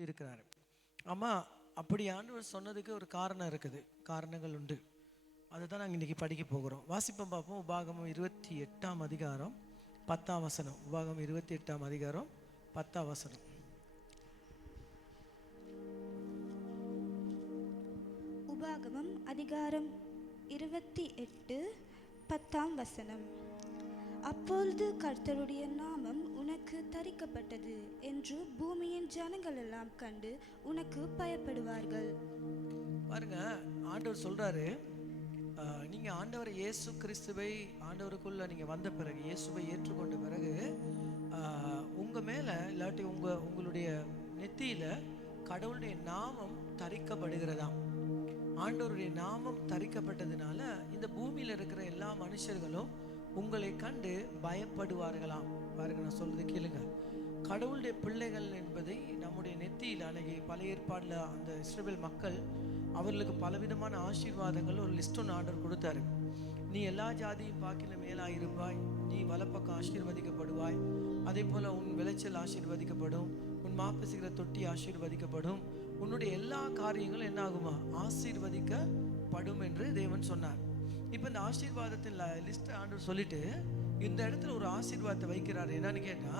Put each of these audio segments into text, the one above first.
சொல்லியிருக்கிறாரு. ஆமாம், அப்படி ஆண்டவர் சொன்னதுக்கு ஒரு காரணம் இருக்குது, காரணங்கள் உண்டு. அதை தான் நாங்கள் இன்றைக்கி படிக்க போகிறோம். வாசிப்போம் பார்ப்போம். உபாகமம் 28ஆம் அதிகாரம் 10ஆம் வசனம். உபாகமம் 28ஆம் அதிகாரம் 10ஆம் வசனம். உபாகமம் அதிகாரம் 28 10ஆம் வசனம். அப்பொழுது கர்த்தருடைய நாமம் உனக்கு தரிக்கப்பட்டது என்று பூமியின் ஜனங்கள் எல்லாம் கண்டு உனக்கு பயப்படுவார்கள். பாருங்க, ஆண்டவர் சொல்றாரு, நீங்க ஆண்டவர் இயேசு கிறிஸ்துவை ஆண்டவருக்குள்ள நீங்க வந்த பிறகு, இயேசுவை ஏற்றுக்கொண்ட பிறகு, உங்க மேல இல்லாட்டி உங்களுடைய நெத்தியில கடவுளுடைய நாமம் தரிக்கப்படுகிறதாம். ஆண்டவருடைய நாமம் தரிக்கப்பட்டதுனால இந்த பூமியில இருக்கிற எல்லா மனுஷர்களும் உங்களை கண்டு பயப்படுவார்களாம். பாருங்க, நான் சொல்றது கேளுங்க. கடவுளுடைய பிள்ளைகள் என்பதை நம்முடைய நெத்தியில் அன்னைக்கு பழைய ஏற்பாடுல அந்த இஸ்ரவேல் மக்கள், அவர்களுக்கு பலவிதமான ஆசீர்வாதங்கள் ஒரு லிஸ்ட் ஒன்று ஆண்டவர் கொடுத்தாரு. நீ எல்லா ஜாதியும் பாக்கில மேலாயிருப்பாய், நீ வலப்பக்கம் ஆசீர்வதிக்கப்படுவாய், அதே போல உன் விளைச்சல் ஆசீர்வதிக்கப்படும், உன் மாப்பிசுகிற தொட்டி ஆசீர்வதிக்கப்படும், உன்னுடைய எல்லா காரியங்களும் என்ன ஆகுமா, ஆசீர்வதிக்கப்படும் என்று தேவன் சொன்னார். இப்போ இந்த ஆசீர்வாதத்தின் லிஸ்ட் ஆண்டவர் சொல்லிட்டு இந்த இடத்துல ஒரு ஆசீர்வாதத்தை வைக்கிறார். என்னன்னு கேட்டா,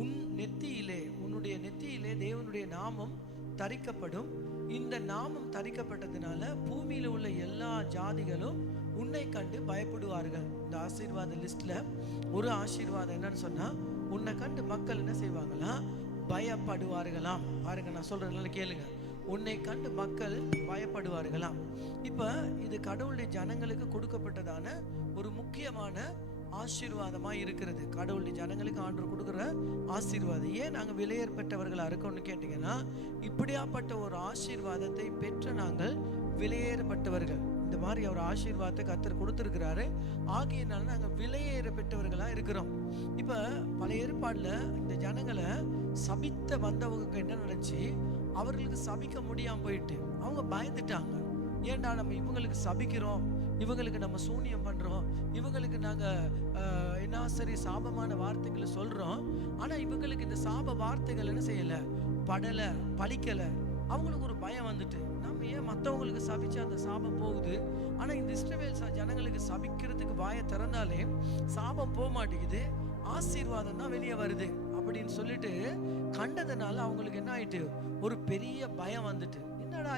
உன் நெத்தியிலே, உன்னுடைய நெத்தியிலே தேவனுடைய நாமம் தரிக்கப்படும். இந்த நாமம் தரிக்கப்பட்டதுனால பூமியில உள்ள எல்லா ஜாதிகளும் உன்னை கண்டு பயப்படுவார்கள். இந்த ஆசீர்வாத லிஸ்ட்ல ஒரு ஆசீர்வாதம் என்னன்னு சொன்னா, உன்னை கண்டு மக்கள் என்ன செய்வாங்களா, பயப்படுவார்களாம். பாருங்க, நான் சொல்றதுனால கேளுங்க. உன்னை கண்டு மக்கள் பயப்படுவார்களாம். இப்ப இது கடவுளுடைய ஜனங்களுக்கு கொடுக்கப்பட்டதான ஒரு முக்கியமான ஆசீர்வாதமா இருக்கிறது. கடவுளுடைய ஜனங்களுக்கு ஆண்டவர் கொடுக்குற ஆசீர்வாதம். ஏன் நாங்கள் விலையேறப்பட்டவர்களா இருக்கோம்னு கேட்டீங்கன்னா, இப்படியாப்பட்ட ஒரு ஆசீர்வாதத்தை பெற்ற நாங்கள் விலையேறப்பட்டவர்கள். இந்த மாதிரி ஒரு ஆசீர்வாதத்தை கர்த்தர் கொடுத்துருக்கிறாரு. ஆகியனால நாங்கள் விலையேறப்பட்டவர்களா இருக்கிறோம். இப்ப பழைய ஏற்பாடுல இந்த ஜனங்களை சபித்த வந்தவங்க என்ன நினைச்சு, அவர்களுக்கு சபிக்க முடியாம போயிட்டு அவங்க பயந்துட்டாங்க. ஏன்டா நம்ம இவங்களுக்கு சபிக்கிறோம், இவங்களுக்கு நம்ம சூனியம் பண்றோம், இவங்களுக்கு நாங்க என்ன சரி சாபமான வார்த்தைகளை சொல்றோம், ஆனா இவங்களுக்கு இந்த சாப வார்த்தைகள் என்ன செய்யல, படல, பலிக்கல. அவங்களுக்கு ஒரு பயம் வந்துட்டு, நம்ம ஏன் மற்றவங்களுக்கு சபிச்சு அந்த சாபம் போகுது, ஆனா இந்த இஸ்ரவேல் ஜனங்களுக்கு சபிக்கிறதுக்கு வாயை திறந்தாலே சாபம் போக மாட்டேங்குது, ஆசீர்வாதம் தான் வெளியே வருது அப்படின்னு சொல்லிட்டு கண்டதுனால அவங்களுக்கு என்ன ஆயிட்டு, ஒரு பெரிய பயம் வந்துட்டு, என்னடா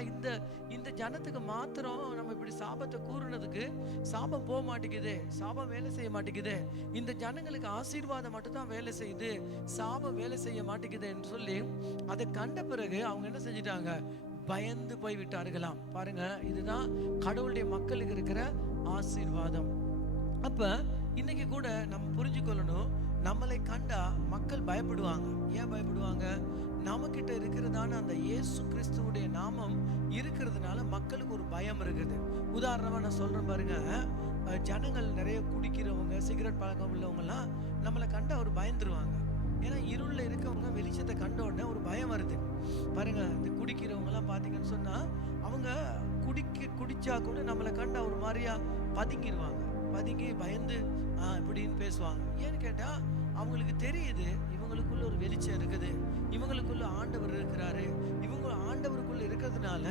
இந்த ஜனத்துக்கு மாத்திரம் நம்ம இப்படி சாபத்தை கூறுனதுக்கு சாபம் போக மாட்டேங்குது, சாபம் வேலை செய்ய மாட்டேங்குது, இந்த ஜனங்களுக்கு ஆசீர்வாதம் மட்டும் தான் வேலை செய்யுது, சாபம் வேலை செய்ய மாட்டேங்குது என்று சொல்லி அதை கண்ட பிறகு அவங்க என்ன செஞ்சிட்டாங்க, பயந்து போய் விட்டார்களாம். பாருங்க, இதுதான் கடவுளுடைய மக்களுக்கு இருக்கிற ஆசீர்வாதம். அப்ப இன்னைக்கு கூட நம்ம புரிஞ்சுக்கொள்ளணும், நம்மளை கண்டா மக்கள் பயப்படுவாங்க. ஏன் பயப்படுவாங்க? நம்ம கிட்ட இருக்கிறதான அந்த இயேசு கிறிஸ்துவுடைய நாமம் இருக்கிறதுனால மக்களுக்கு ஒரு பயம் இருக்குது. உதாரணமா நான் சொல்றேன் பாருங்க, ஜனங்கள் நிறைய குடிக்கிறவங்க, சிகரெட் பழக்கம் உள்ளவங்கலாம் நம்மளை கண்டா ஒரு பயந்துருவாங்க. ஏன்னா இருள்ல இருக்கவங்க வெளிச்சத்தை கண்ட உடனே ஒரு பயம் வருது. பாருங்க, இந்த குடிக்கிறவங்க எல்லாம் பாத்தீங்கன்னு சொன்னா அவங்க குடிச்சா கூட நம்மளை கண்டா ஒரு மாதிரியா பதுங்கிடுவாங்க, பதுங்கி பயந்து இப்படின்னு பேசுவாங்க. ஏன்னு கேட்டா அவங்களுக்கு தெரியுது இவங்களுக்குள்ள ஒரு வெளிச்சம் இருக்குது, இவங்களுக்குள்ள ஆண்டவர் இருக்கிறாரு, இவங்க ஆண்டவருக்குள்ள இருக்கிறதுனால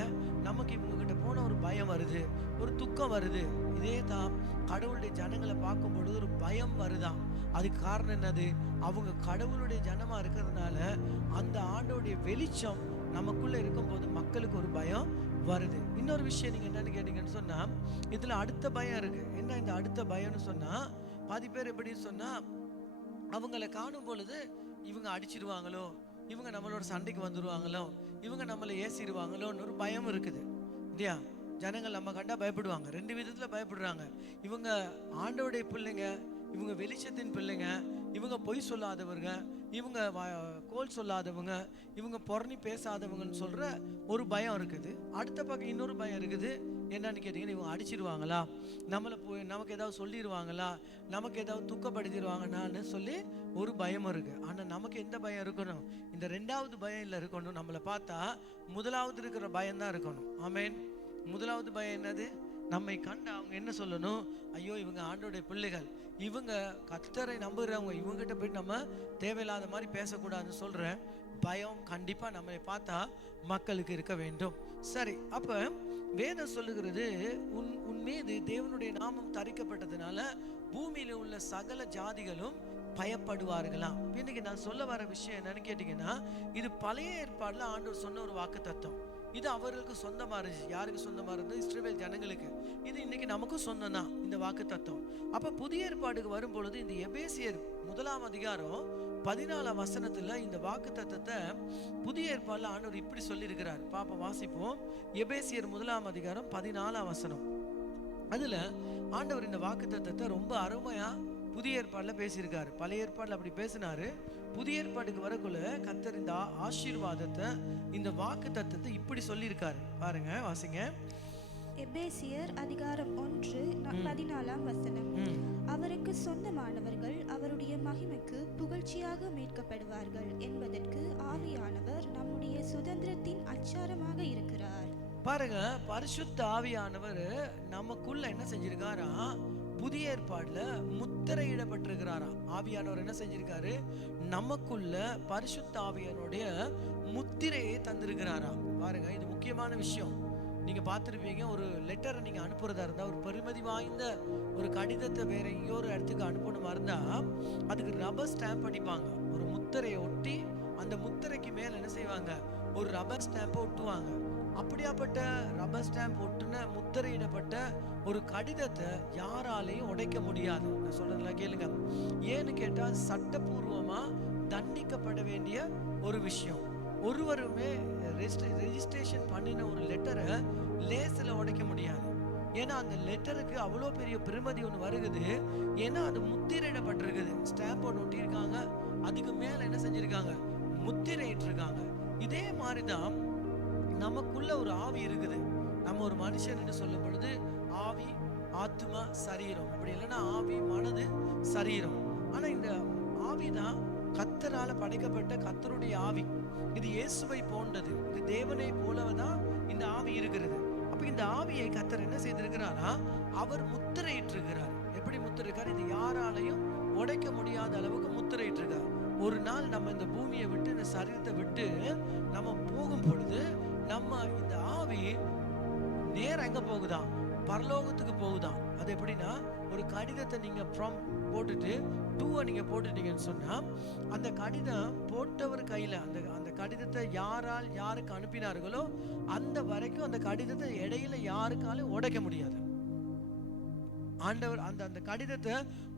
நமக்கு இவங்க கிட்ட போன ஒரு பயம் வருது, ஒரு துக்கம் வருது. இதே தான் கடவுளுடைய ஜனங்களை பார்க்கும் பொழுது ஒரு பயம் வருதான். அதுக்கு காரணம் என்னது? அவங்க கடவுளுடைய ஜனமா இருக்கிறதுனால அந்த ஆண்டோடைய வெளிச்சம் நமக்குள்ள இருக்கும்போது மக்களுக்கு ஒரு பயம் வருது. இன்னொரு விஷயம் நீங்க என்னன்னு கேட்டீங்கன்னு சொன்னா, இதுல அடுத்த பயம் இருக்கு. என்ன இந்த அடுத்த பயம்னு சொன்னா, பாதி பேர் எப்படின்னு சொன்னா, அவங்களை காணும் பொழுது இவங்க அடிச்சிருவாங்களோ, இவங்க நம்மளோட சண்டைக்கு வந்துருவாங்களோ, இவங்க நம்மளை ஏசிடுவாங்களோன்னு ஒரு பயம் இருக்குது இல்லையா? ஜனங்கள் நம்ம கண்டா பயப்படுவாங்க. ரெண்டு விதத்துல பயப்படுறாங்க. இவங்க ஆண்டவருடைய பிள்ளைங்க, இவங்க வெளிச்சத்தின் பிள்ளைங்க, இவங்க பொய் சொல்லாதவங்க, இவங்க கோல் சொல்லாதவங்க, இவங்க பொறணி பேசாதவங்கன்னு சொல்ற ஒரு பயம் இருக்குது. அடுத்த பக்கம் இன்னொரு பயம் இருக்குது. என்னன்னு கேட்டீங்கன்னா, இவங்க அடிச்சிருவாங்களா, நம்மளை போய் நமக்கு ஏதாவது சொல்லிடுவாங்களா, நமக்கு ஏதாவது துக்கப்படுத்திடுவாங்கன்னு சொல்லி ஒரு பயம் இருக்கு. ஆனா நமக்கு எந்த பயம் இருக்கணும்? இந்த ரெண்டாவது பயம் இல்லை இருக்கணும். நம்மளை பார்த்தா முதலாவது இருக்கிற பயம் தான் இருக்கணும். ஆமேன். முதலாவது பயம் என்னது? நம்மை கண்டு அவங்க என்ன சொல்லணும்? ஐயோ, இவங்க ஆண்டோடைய பிள்ளைகள், இவங்க கர்த்தரை நம்புகிறவங்க, இவங்ககிட்ட போயிட்டு நம்ம தேவையில்லாத மாதிரி பேசக்கூடாதுன்னு சொல்ற பயம் கண்டிப்பா நம்மை பார்த்தா மக்களுக்கு இருக்க வேண்டும். சரி, அப்ப வேதம் சொல்லுகிறது, உன் மீது தேவனுடைய நாமம் தரிக்கப்பட்டதுனால பூமியில உள்ள சகல ஜாதிகளும் பயப்படுவார்களாம். இன்னைக்கு நான் சொல்ல வர விஷயம் என்னன்னு கேட்டீங்கன்னா, இது பழைய ஏற்பாடுல ஆண்டவர் சொன்ன ஒரு வாக்கு தத்துவம். இது அவர்களுக்கு சொந்தமா இருந்துச்சு. யாருக்கு சொந்தமா இருந்தது? இஸ்ரவேல் ஜனங்களுக்கு. இது இன்னைக்கு நமக்கும் சொந்தம் தான் இந்த வாக்கு தத்துவம். அப்ப புதிய ஏற்பாடுக்கு வரும் பொழுது இந்த எபேசியர் 1:14 இந்த வாக்கு தத்துவத்தை புதிய ஏற்பாடுல ஆண்டவர் இப்படி சொல்லி இருக்கிறார். பாப்ப வாசிப்போம். எபேசியர் 1:14 அதுல ஆண்டவர் இந்த வாக்கு தத்துவத்தை ரொம்ப அருமையா புதிய ஏற்பாடுல பேசியிருக்காரு. பழைய ஏற்பாடுல அப்படி பேசினாரு. புதிய ஏற்பாடுக்கு வரக்குள்ள கர்த்தர் இந்த ஆசீர்வாதத்தை, இந்த வாக்கு தத்துவத்தை இப்படி சொல்லியிருக்காரு. பாருங்க, வாசிங்க. எபேசியர் 1:14 அவருக்கு சொந்தமானவர்கள் அவருடைய மகிமைக்கு புகழ்ச்சியாக மீட்கப்படுவார்கள் என்பதற்கு ஆவியானவர் நம்முடைய சுதந்திரத்தின் அச்சாரமாக இருக்கிறார். பாருங்க, பரிசுத்த ஆவியானவர் நமக்குள்ள என்ன செஞ்சிருக்காரா? புதிய ஏற்பாடுல முத்திரையிடப்பட்டிருக்கிறாராம். ஆவியானவர் என்ன செஞ்சிருக்காரு? நமக்குள்ள பரிசுத்த ஆவியானுடைய முத்திரையை தந்திருக்கிறாராம். பாருங்க, இது முக்கியமான விஷயம். நீங்க பார்த்துருப்பீங்க, ஒரு லெட்டரை நீங்க அனுப்புறதா இருந்தா, ஒரு பெருமதி வாய்ந்த ஒரு கடிதத்தை வேற எங்கேயோ ஒரு இடத்துக்கு அனுப்பணுமா இருந்தா அதுக்கு ரப்பர் ஸ்டாம்ப் அடிப்பாங்க. ஒரு முத்திரையை ஒட்டி அந்த முத்திரைக்கு மேல என்ன செய்வாங்க? ஒரு ரப்பர் ஸ்டாம்பை ஒட்டுவாங்க. அப்படியாப்பட்ட ரப்பர் ஸ்டாம்ப் ஒட்டுன முத்திரையிடப்பட்ட ஒரு கடிதத்தை யாராலையும் உடைக்க முடியாது. நான் சொல்றதெல்லாம் கேளுங்க. ஏன்னு கேட்டா, சட்டபூர்வமா தண்டிக்கப்பட வேண்டிய ஒரு விஷயம். ஒருவருமே ரெஜிஸ்ட்ரேஷன் பண்ணின ஒரு லெட்டரை லேசில் உடைக்க முடியாது. ஏன்னா அந்த லெட்டருக்கு அவ்வளோ பெரிய பெருமதி ஒன்று வருகுது. ஏன்னா அது முத்திரையிடப்பட்டிருக்குது. ஸ்டாம்ப் ஒன்று ஒட்டியிருக்காங்க, அதுக்கு மேல என்ன செஞ்சிருக்காங்க? முத்திரையிட்டு இருக்காங்க. இதே மாதிரிதான் நமக்குள்ள ஒரு ஆவி இருக்குது. நம்ம ஒரு மனுஷன் சொல்லும் பொழுது ஆவி, ஆத்மா, சரீரம், அப்படி இல்லைன்னா ஆவி, மனது, சரீரம். ஆனா இந்த ஆவிதான் கர்த்தரால படைக்கப்பட்ட கர்த்தருடைய ஆவி. இது இயேசுவை போன்றது. இது தேவனை போலதான் இந்த ஆவி இருக்கிறது. அப்ப இந்த ஆவியை கர்த்தர் என்ன செய்திருக்கிறாரா? அவர் முத்திரையிட்டு இருக்கிறார். எப்படி முத்திரைக்கார்? இது யாராலையும் உடைக்க முடியாத அளவுக்கு முத்திரையிட்டு இருக்கார். ஒரு நாள் நம்ம இந்த பூமியை விட்டு, இந்த சரீரத்தை விட்டு நம்ம போகும் பொழுது, நம்ம இந்த ஆவி நேரம் எங்க போகுதான்? பரலோகத்துக்கு போகுதான். அது எப்படின்னா, ஒரு கடிதத்தை நீங்க ஃப்ரம் போட்டுட்டு டூவை நீங்க போட்டுட்டீங்கன்னு சொன்னா, அந்த கடிதம் போட்டவர் கையில அந்த கடிதத்தை யாருக்கு அனுப்பினார்களோ அந்த வரைக்கும் அந்த கடிதத்தை இடையில யாருக்காலும் உடைக்க முடியாது. ஆண்டவர் அந்த கடிதத்தை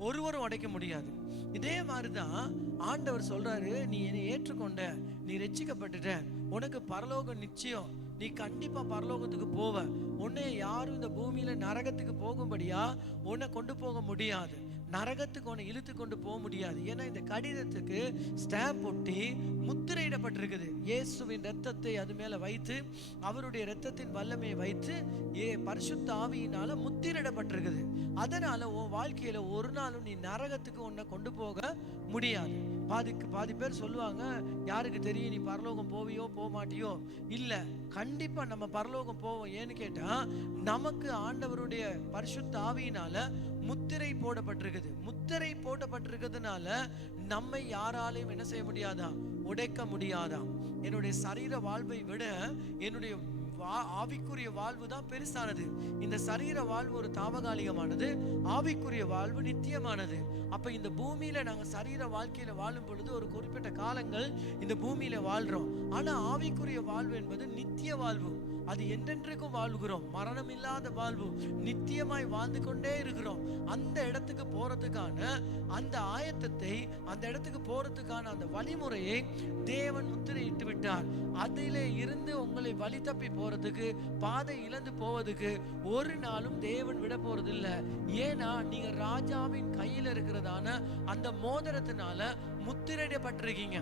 ஒருவரும் உடைக்க முடியாது. இதே மாதிரிதான் ஆண்டவர் சொல்றாரு, நீ என்னை ஏற்றுக்கொண்ட, நீ ரட்சிக்கப்பட்டுட்ட, உனக்கு பரலோகம் நிச்சயம், நீ கண்டிப்பா பரலோகத்துக்கு போவ. உன்னை யாரும் இந்த பூமியில நரகத்துக்கு போகும்படியா உன்னை கொண்டு போக முடியாது. நரகத்துக்கு உன்னை இழுத்து கொண்டு போக முடியாது. ஏன்னா இந்த கடிதத்துக்கு ஸ்டாம்ப் ஒட்டி முத்திரையிடப்பட்டிருக்குது. இயேசுவின் இரத்தத்தை அது மேல வைத்து, அவருடைய இரத்தத்தின் வல்லமையை வைத்து, பரிசுத்த ஆவியினால முத்திரையிடப்பட்டிருக்குது. அதனால உன் வாழ்க்கையில ஒரு நாளும் நீ நரகத்துக்கு உன்னை கொண்டு போக முடியாது. பாதி பேர் சொல்லுவாங்க, யாருக்கு தெரியும் நீ பரலோகம் போவியோ போக மாட்டியோ? இல்ல, கண்டிப்பா நம்ம பரலோகம் போவோம். ஏன்னு கேட்டா, நமக்கு ஆண்டவருடைய பரிசுத்த ஆவியினால முத்திரை போடப்பட்டிருக்குது. முத்திரை போடப்பட்டிருக்கிறதுனால நம்மை யாராலையும் என்ன செய்ய முடியாதா? உடைக்க முடியாதா? என்னுடைய சரீர வாழ்வை விட என்னுடைய ஆவிக்குரிய வாழ்வு தான் பெருசானது. இந்த சரீர வாழ்வு ஒரு தாவகாலிகமானது, ஆவிக்குரிய வாழ்வு நித்தியமானது. அப்ப இந்த பூமியில நாங்க சரீர வாழ்க்கையில வாழும் பொழுது ஒரு குறிப்பிட்ட காலங்கள் இந்த பூமியில வாழ்றோம். ஆனா ஆவிக்குரிய வாழ்வு என்பது நித்திய வாழ்வு. அது என்றென்றைக்கும் வாழ்கிறோம். மரணம் இல்லாத வாழ்வு, நித்தியமாய் வாழ்ந்து கொண்டே இருக்கிறோம். அந்த இடத்துக்கு போறதுக்கான அந்த ஆயத்தத்தை, அந்த இடத்துக்கு போறதுக்கான அந்த வழிமுறையை தேவன் முத்திரையிட்டு விட்டார். அதிலே இருந்து உங்களை வழி தப்பி போறதுக்கு, பாதை இழந்து போவதுக்கு ஒரு நாளும் தேவன் விட போறது இல்லை. ஏன்னா நீங்க ராஜாவின் கையில இருக்கிறதான அந்த மோதிரத்தினால முத்திரையிடப்பட்டிருக்கீங்க.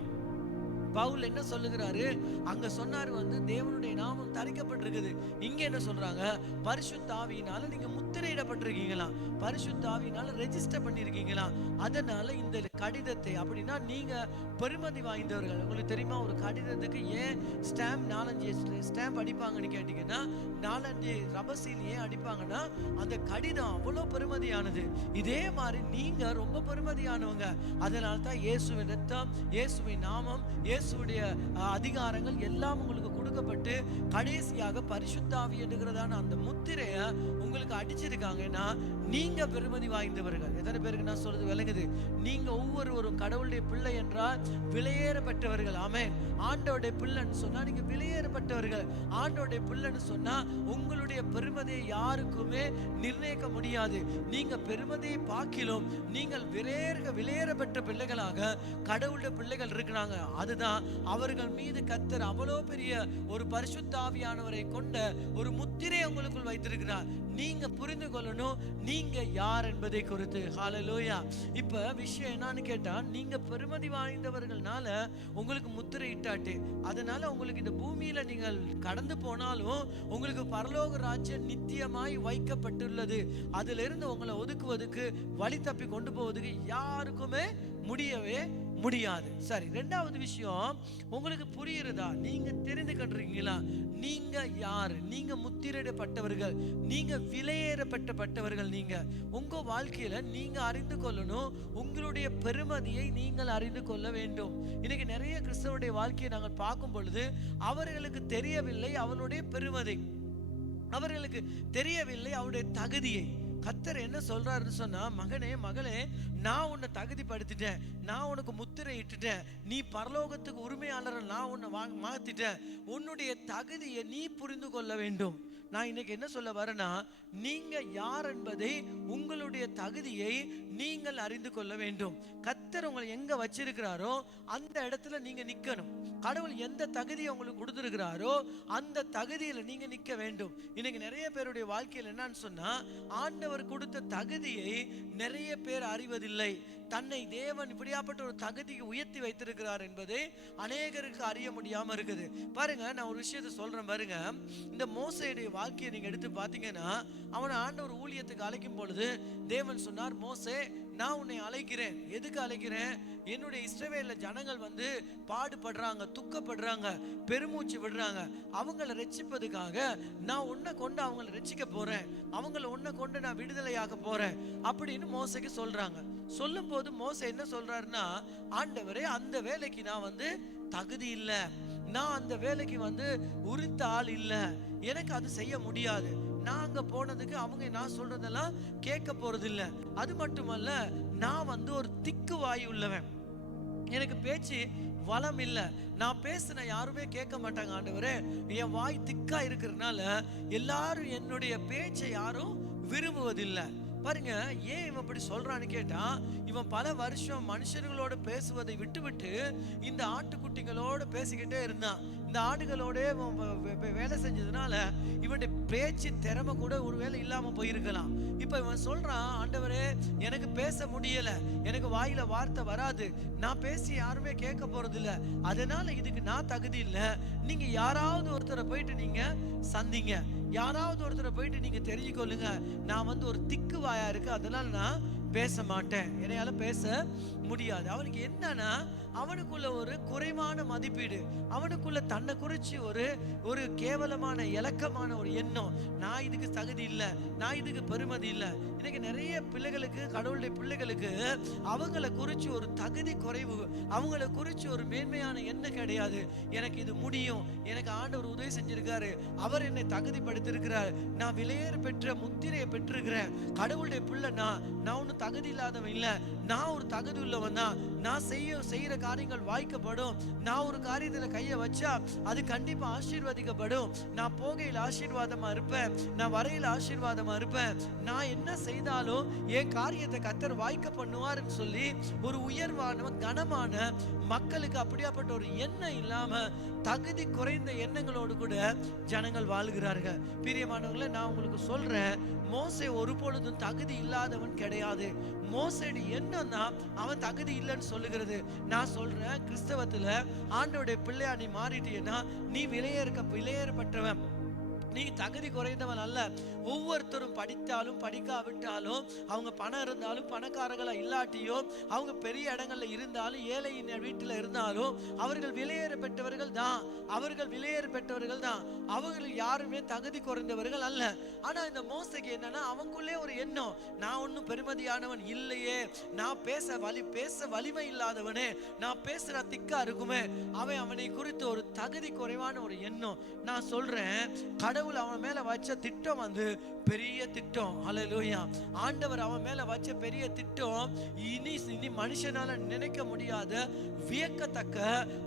பவுல் என்ன சொல்லுகிறாரு? அங்க சொன்னாரு தேவனுடைய நாமம் தரிக்கப்பட்டிருக்குது. இங்க என்ன சொல்றாங்க? பரிசுத்த ஆவியினால நீங்க முத்திரையிடப்பட்டிருக்கீங்களா, பரிசுத்த ஆவியினால ரெஜிஸ்டர் பண்ணிருக்கீங்களா. அதனால இந்த கடிதத்தை, அப்படின்னா நீங்க பெருமதி வாய்ந்தவர்கள். உங்களுக்கு தெரியுமா, ஒரு கடிதத்துக்கு ஏன் ஸ்டாம்ப் 4-5 ஸ்டாம்ப் அடிப்பாங்கன்னு கேட்டீங்கன்னா, 4-5 ரப்பர் சீல் ஏன் அடிப்பாங்கன்னா, அந்த கடிதம் அவ்வளவு பெருமதியானது. இதே மாதிரி நீங்க ரொம்ப பெருமதியானவங்க. அதனால தான் இயேசுவின் ரத்தம், இயேசுவின் நாமம், இயேசுவின் பிசாசுடைய அதிகாரங்கள் எல்லாம் உங்களுக்கு கொடுக்கப்பட்டு கடைசியாக பரிசுத்த ஆவி என்கிறதான அந்த முத்திரைய உங்களுக்கு அடிச்சிருக்காங்கன்னா நீங்க பெருமதி வாய்ந்தவர்கள். எத்தனை பேருக்கு நான் சொல்றது விளங்குது? நீங்க ஒவ்வொருவரும் கடவுளுடைய பிள்ளை என்றால் விலையேறப்பட்டவர்கள். ஆமென். ஆண்டவருடைய பிள்ளைன்னு சொன்னா நீங்க விலையேறப்பட்டவர்கள். ஆண்டவருடைய பிள்ளைன்னு சொன்னா உங்களுடைய பெருமதியை யாருக்குமே நிர்ணயிக்க முடியாது. நீங்க பெருமதியை பார்க்கிலும் நீங்கள் விலையேறப்பட்ட பிள்ளைகளாக கடவுளுடைய பிள்ளைகள் இருக்கிறாங்க. அதுதான் அவர்கள் மீது கர்த்தர் அவ்வளோ பெரிய ஒரு பரிசுத்த ஆவியானவரை கொண்ட ஒரு முத்திரை உங்களுக்குள் வைத்திருக்கிறார். நீங்க புரிந்து கொள்ளணும் நீங்க யார் என்பதை குறித்து. ஹல்லேலூயா. இப்ப விஷயம் என்னன்னு கேட்டா, நீங்க பெருமதி வாய்ந்தவர்கள்னால உங்களுக்கு முத்திரை இட்டாட்டு, அதனால உங்களுக்கு இந்த பூமியில நீங்கள் கடந்து போனாலும் உங்களுக்கு பரலோக ராஜ்யம் நித்தியமாய் வைக்கப்பட்டுள்ளது. அதுல இருந்து உங்களை ஒதுக்குவதற்கு வழி தப்பி கொண்டு போவதுக்கு யாருக்குமே முடியவே முடியாது. சரி, ரெண்டாவது விஷயம் உங்களுக்கு புரியுறதா? நீங்க தெரிந்து கொண்டிருக்கீங்களா நீங்க யாரு? நீங்க முத்திரையிடப்பட்டவர்கள், நீங்க விலையேறப்பட்டவர்கள். நீங்க உங்க வாழ்க்கையில நீங்க அறிந்து கொள்ளணும். உங்களுடைய பெருமதியை நீங்கள் அறிந்து கொள்ள வேண்டும். இன்னைக்கு நிறைய கிறிஸ்தவருடைய வாழ்க்கையை நாங்கள் பார்க்கும் பொழுது அவர்களுக்கு தெரியவில்லை அவனுடைய பெருமதி, அவர்களுக்கு தெரியவில்லை அவருடைய தகுதியை. கர்த்தர் என்ன சொல்றாருன்னு சொன்னா, மகனே மகளே, நான் உன்னை தகுதிப்படுத்திட்டேன், நான் உனக்கு முத்திரை இட்டுட்டேன், நீ பரலோகத்துக்கு உரிமையாளர், நான் உன்னை மாத்திட்டேன். உன்னுடைய தகுதியை நீ புரிந்து கொள்ள வேண்டும். நான் இன்னைக்கு என்ன சொல்ல வரேன்னா, நீங்க யார் என்பதை உங்களுடைய தகுதியை நீங்கள் அறிந்து கொள்ள வேண்டும். கர்த்தர் உங்களை எங்க வச்சிருக்கிறாரோ அந்த இடத்துல நீங்க நிக்கணும். கடவுள் எந்த தகுதியை உங்களுக்கு கொடுத்திருக்கிறாரோ அந்த தகுதியில நீங்க நிக்க வேண்டும். இன்னைக்கு நிறைய பேருடைய வாழ்க்கையில் என்னன்னு சொன்னா, ஆண்டவர் கொடுத்த தகுதியை நிறைய பேர் அறிவதில்லை. தன்னை தேவன் இப்படியாப்பட்ட ஒரு தகுதிக்கு உயர்த்தி வைத்திருக்கிறார் என்பதை அநேகருக்கு அறிய முடியாம இருக்குது. பாருங்க, நான் ஒரு விஷயத்தை சொல்றேன் பாருங்க. இந்த மோசேயுடைய வாழ்க்கையை நீங்க எடுத்து பாத்தீங்கன்னா, அவனை ஆண்டவர் ஊழியத்துக்கு அழைக்கும் பொழுது தேவன் சொன்னார், மோசே நான் உன்னை அழைக்கிறேன். எதுக்கு அழைக்கிறேன்? என்னுடைய இஸ்ரவேல்ல ஜனங்கள் பாடுபடுறாங்க, துக்கப்படுறாங்க, பெருமூச்சு விடுறாங்க. அவங்களை ரட்சிப்பதுக்காக நான் உன்னை கொண்டு அவங்களை ரட்சிக்க போறேன், அவங்களை உன்னை கொண்டு நான் விடுதலையாக போறேன் அப்படின்னு மோசைக்கு சொல்றாங்க. சொல்லும் போது மோசே என்ன சொல்றாருன்னா, ஆண்டவரே அந்த வேலைக்கு நான் தகுதி இல்ல, நான் அந்த வேலைக்கு உரித்த ஆள் இல்ல, எனக்கு அது செய்ய முடியாது. நான் அங்க போனதுக்கு அவங்க நான் சொல்றதெல்லாம் கேட்க போறது இல்ல. அது மட்டுமல்ல, நான் ஒரு திக்கு வாய் உள்ளவன், எனக்கு பேச்சு வளம் இல்ல, நான் பேசின யாருமே கேட்க மாட்டாங்க ஆண்டவரே. என் வாய் திக்கா இருக்கிறதுனால எல்லாரும் என்னுடைய பேச்சை யாரும் விரும்புவதில்லை. பாருங்க, ஏன் இவன் இப்படி சொல்றான்னு கேட்டா, இவன் பல வருஷம் மனுஷர்களோட பேசுவதை விட்டு இந்த ஆட்டுக்குட்டிகளோட பேசிக்கிட்டே இருந்தான். இந்த ஆடுகளோட வேலை செஞ்சதுனால இவனுடைய பேச்சு திறமை கூட ஒருவேளை இல்லாம போயிருக்கலாம். இப்ப இவன் சொல்றான், ஆண்டவரே எனக்கு பேச முடியல, எனக்கு வாயில வார்த்தை வராது, நான் பேசி யாருமே கேட்க போறது இல்ல, அதனால இதுக்கு நான் தகுதி இல்ல. நீங்க யாராவது ஒருத்தரை போயிட்டு நீங்க சந்திங்க, யாராவது ஒருத்தரை போயிட்டு நீங்க தெரிஞ்சுக்கொள்ளுங்க, நான் ஒரு திக்கு வாயா இருக்கு, அதனால நான் பேச மாட்டேன், என்னால பேச முடியாது. அவனுக்கு என்னன்னா, அவனுக்குள்ள ஒரு குறைவான மதிப்பீடு, அவனுக்குள்ள தன்னை குறிச்சு ஒரு கேவலமான இலக்கமான ஒரு எண்ணம். நான் இதுக்கு தகுதி இல்லை, நான் இதுக்கு பெருமதி இல்லை. இன்னைக்கு நிறைய பிள்ளைகளுக்கு, கடவுளுடைய பிள்ளைகளுக்கு அவங்களை குறிச்சு ஒரு தகுதி குறைவு, அவங்களை குறிச்சு ஒரு மேன்மையான எண்ணம் கிடையாது. எனக்கு இது முடியும், எனக்கு ஆண்டவர் உதவி செஞ்சிருக்காரு, அவர் என்னை தகுதிப்படுத்திருக்கிறார், நான் விலையேற பெற்ற முத்திரையை பெற்றிருக்கிறேன், கடவுளுடைய பிள்ளை நான் ஒன்னும் தகுதி இல்லாதவன் இல்லை, நான் ஒரு தகுதி உள்ளவன் தான், நான் செய்யற காரியங்கள் வாய்க்கப்படும், நான் ஒரு காரியத்துல கைய வச்சா அது கண்டிப்பா ஆசீர்வதிக்கப்படும், நான் போகையில் ஆசீர்வாதமா இருப்பேன், நான் வரையில் ஆசீர்வாதமா இருப்பேன், நான் என்ன செய்தாலும் என் காரியத்தை கர்த்தர் வாய்க்க பண்ணுவார்னு சொல்லி ஒரு உயர்வான கனமான மக்களுக்கு அப்படியாப்பட்ட ஒரு எண்ணம் இல்லாம தகுதி குறைந்த எண்ணங்களோடு கூட ஜனங்கள் வாழ்கிறார்கள். பிரியமானவர்களே, நான் உங்களுக்கு சொல்றேன், மோசே ஒரு பொழுதும் தகுதி இல்லாதவன் கிடையாது. மோசடி என்னன்னா அவன் தகுதி இல்லைன்னு சொல்லுகிறது. நான் சொல்றேன், கிறிஸ்தவத்துல ஆண்டவருடைய பிள்ளையா நீ மாறிட்டீன்னா நீ விலையேறப்பட்டவன், நீ தகுதி குறைந்தவன் அல்ல. ஒவ்வொருத்தரும் படித்தாலும் படிக்காவிட்டாலும், அவங்க பணம் இருந்தாலும் பணக்காரர்களா இல்லாட்டியும், அவங்க பெரிய இடங்கள்ல இருந்தாலும் ஏழையின் வீட்டில் இருந்தாலும் அவர்கள் விலையேற பெற்றவர்கள் தான். அவர்கள் விலையேற பெற்றவர்கள் தான். அவர்கள் யாருமே தகுதி குறைந்தவர்கள் அல்ல. ஆனா இந்த மோசேக்கு என்னன்னா, அவங்களுக்குள்ளே ஒரு எண்ணம், நான் ஒன்னும் பெருமதியானவன் இல்லையே, நான் பேச வலிமை இல்லாதவனே, நான் பேசுற திக்கா இருக்குமே, அவனை குறித்து ஒரு தகுதி குறைவான ஒரு எண்ணம். நான் சொல்றேன், கடவுள் அவன் மேல வச்ச திட்டம் வந்து பெரிய திட்டம். ஹல்லேலூயா. ஆண்டவர் அவன் மேல வச்ச பெரிய திட்டம் இனி மனுஷனால நினைக்க முடியாத வியக்கத்தக்க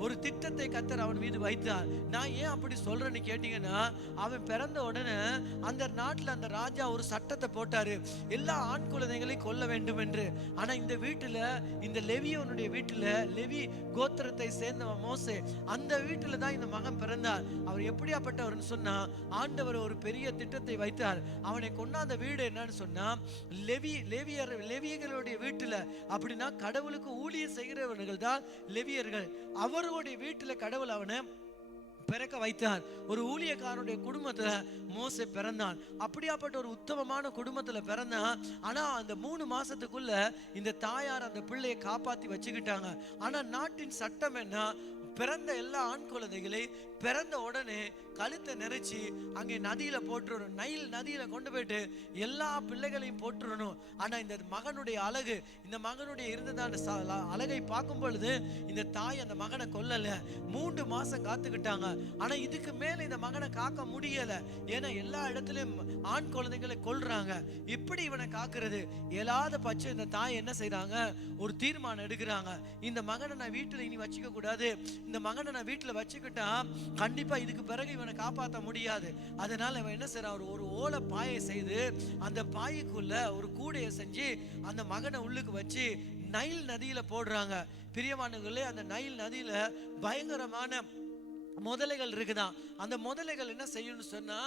ஒரு திட்டத்தை கர்த்தர் அவன் மீது வைத்தார். நான் ஏன் அப்படி சொல்றேன்னு கேட்டீங்கன்னா, அவன் பிறந்த உடனே அந்த நாட்டுல அந்த ராஜா ஒரு சட்டத்தை போட்டாரு, எல்லா ஆண் குழந்தைகளையும் கொல்ல வேண்டும் என்று. ஆனா இந்த வீட்டுல, இந்த லேவியனுடைய வீட்டுல, லேவி கோத்திரத்தை சேர்ந்தவன் மோசே, அந்த வீட்டுல தான் இந்த மகன் பிறந்தார். அவர் எப்படியாப்பட்டவர்னு சொன்னா, ஆண்டவர் ஒரு பெரிய திட்டத்தை வைத்தார். அவனை கொண்டாந்த வீடு என்னன்னு சொன்னா, லேவியர்களுடைய வீட்டுல. அப்படின்னா கடவுளுக்கு ஊழியம் செய்கிறவர்கள் தான் லேவியர்கள். அவர்களுடைய வீட்டுல கடவுள் அவனை பிறக்க வைத்தார். ஒரு ஊழியக்காரனுடைய குடும்பத்துல மோசே பிறந்தான். அப்படியாப்பட்ட ஒரு உத்தமமான குடும்பத்துல பிறந்தான். ஆனா அந்த 3 மாசத்துக்குள்ள இந்த தாயார் அந்த பிள்ளையை காப்பாத்தி வச்சுக்கிட்டாங்க. ஆனா நாட்டின் சட்டம் என்ன, பிறந்த எல்லா ஆண் குழந்தைகளை பிறந்த உடனே கழுத்தை நெரிச்சு அங்கே நதியில போட்டுறணும். நைல் நதியில கொண்டு போயிட்டு எல்லா பிள்ளைகளையும் போட்டுறணும். ஆனா இந்த மகனுடைய அழகு, இந்த மகனுடைய இருந்ததான அழகை பார்க்கும் பொழுது இந்த தாய் அந்த மகனை கொல்லல. 3 மாசம் காத்துக்கிட்டாங்க. ஆனா இதுக்கு மேல இந்த மகனை காக்க முடியல. ஏன்னா எல்லா இடத்துலயும் ஆண் குழந்தைகளை கொல்றாங்க. இப்படி இவனை காக்குறது இயலாத பட்சம் இந்த தாய் என்ன செய்யறாங்க, ஒரு தீர்மானம் எடுக்கிறாங்க. இந்த மகனை நான் வீட்டுல இனி வச்சுக்க கூடாது. இந்த மகனை நான் வீட்டுல வச்சுக்கிட்டா கண்டிப்பா இதுக்கு பிறகு இவனை காப்பாற்ற முடியாது. அதனால இவன் என்ன செய்யறான், ஒரு ஓலை பாயை செய்து அந்த பாய்க்குள்ள ஒரு கூடையை செஞ்சு அந்த மகனை உள்ளுக்கு வச்சு நைல் நதியில போடுறாங்க. பிரியமானவர்களே, அந்த நைல் நதியில பயங்கரமான முதலைகள் இருக்குதான். அந்த முதலைகள் என்ன செய்யணும்னு சொன்னா,